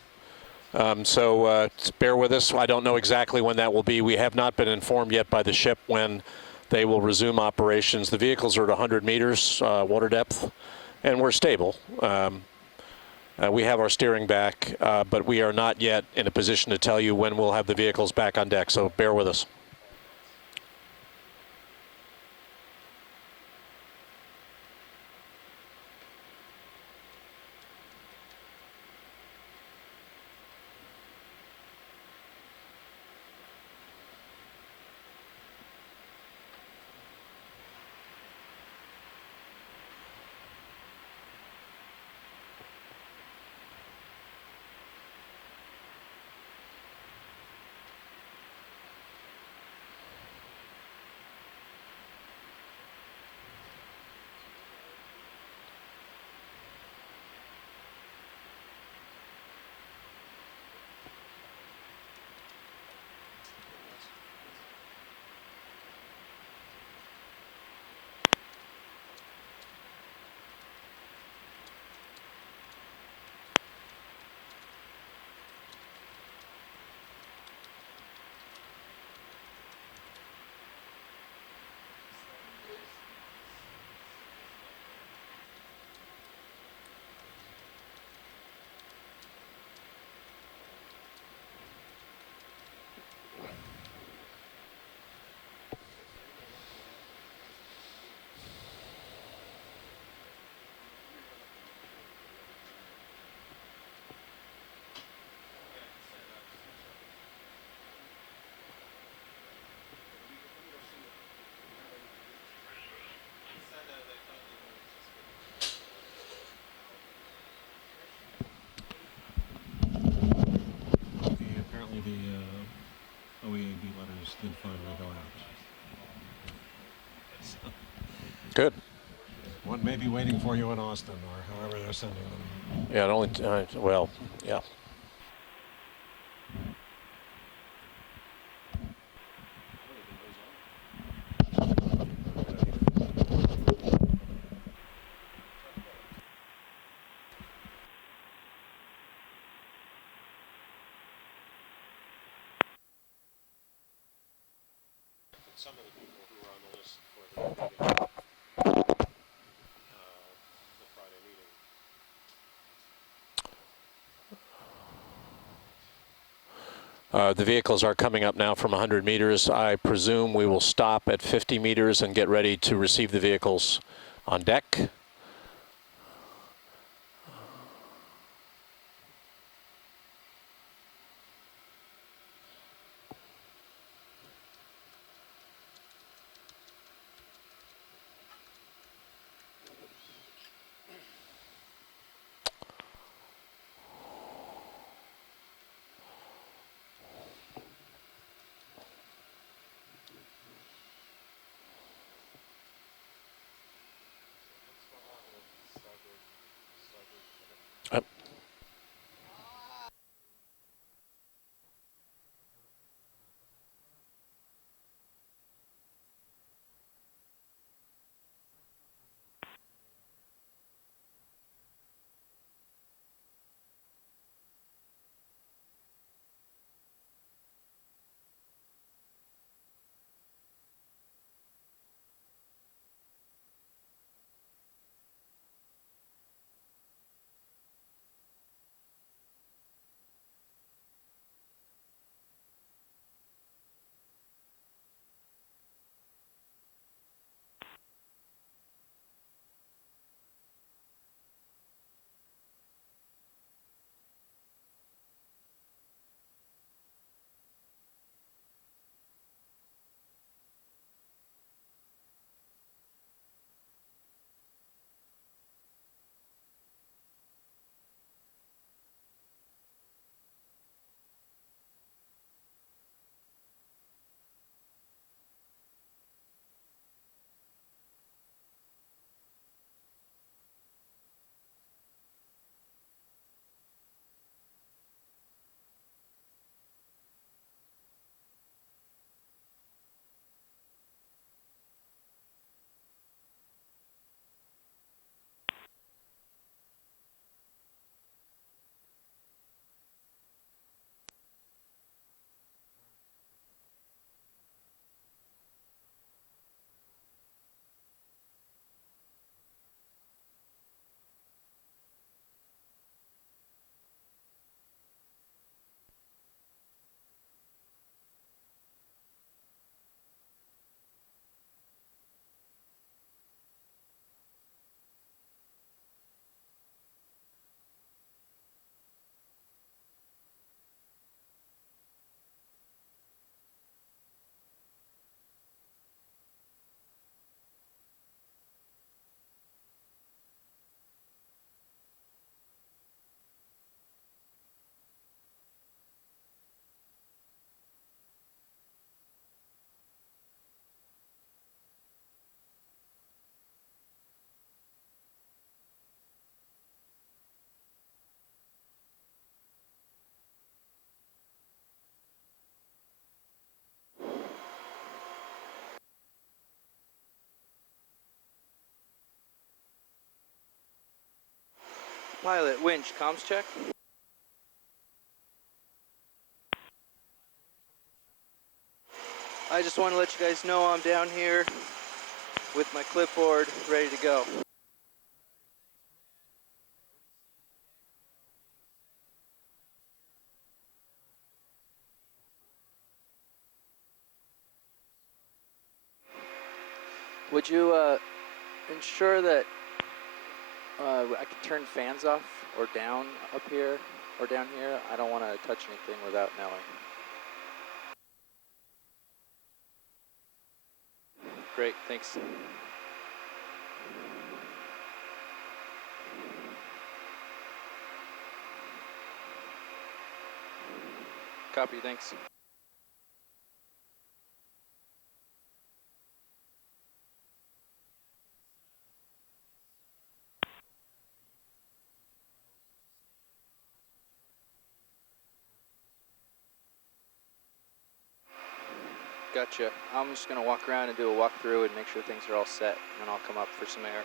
So bear with us. I don't know exactly when that will be. We have not been informed yet by the ship when they will resume operations. The vehicles are at 100 meters water depth, and we're stable. We have our steering back, but we are not yet in a position to tell you when we'll have the vehicles back on deck. So bear with us. Good. One may be waiting for you in Austin, or however they're sending them. Yeah, it only, well, yeah. Some of the people who were on the list for the meeting, the Friday meeting. The vehicles are coming up now from 100 meters. I presume we will stop at 50 meters and get ready to receive the vehicles on deck. Pilot, winch, comms check. I just want to let you guys know I'm down here with my clipboard ready to go. Would you ensure that I can turn fans off or down up here or down here? I don't want to touch anything without knowing. Great, thanks. Copy, thanks. Gotcha. I'm just gonna walk around and do a walkthrough and make sure things are all set, and then I'll come up for some air.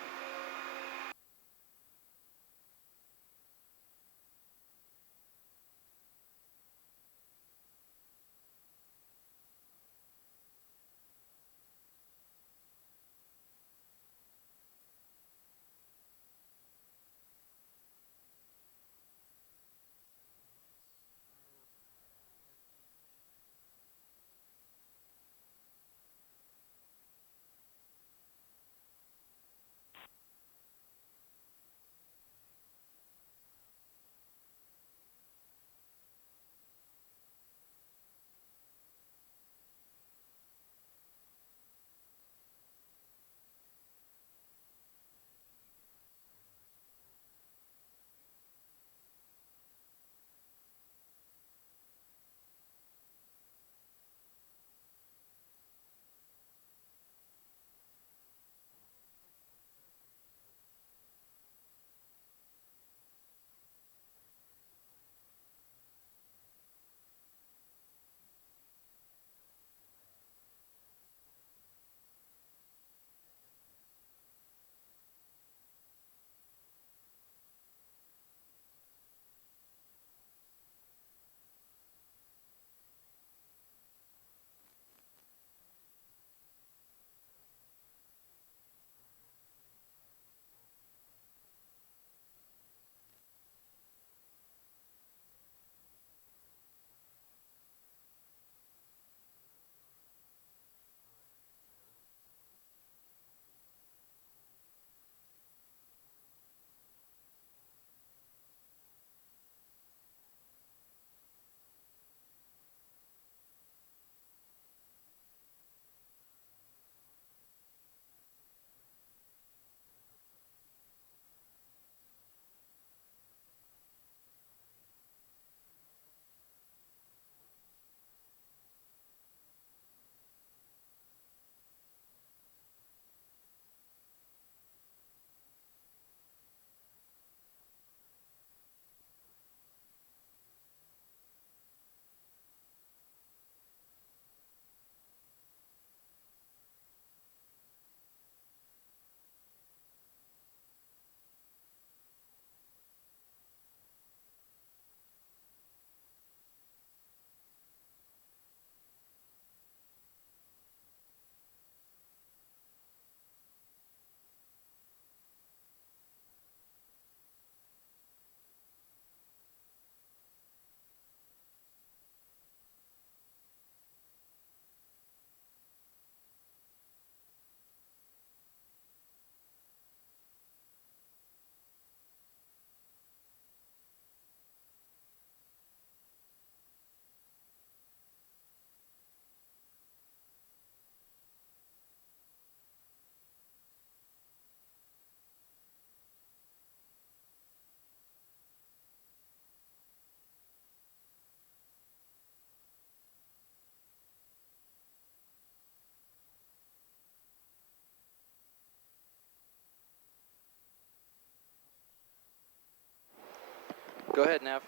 Go ahead, Nav.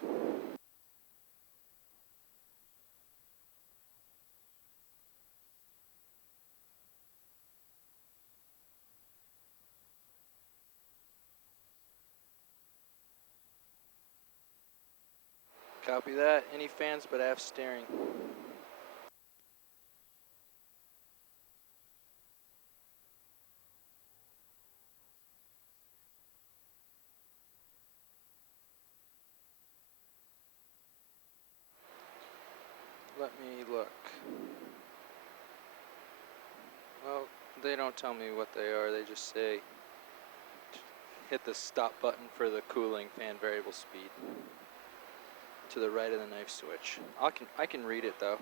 Copy that. Any fans but aft steering. Let me look. Well, they don't tell me what they are. They just say hit the stop button for the cooling fan variable speed. To the right of the knife switch. I can read it though.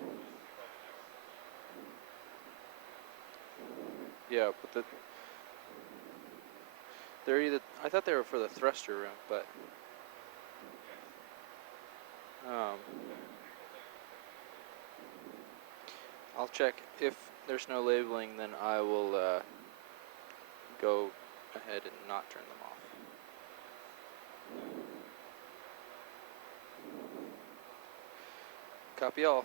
Yeah, but they're either, I thought they were for the thruster room, but I'll check. If there's no labeling, then I will go ahead and not turn them off. Copy all.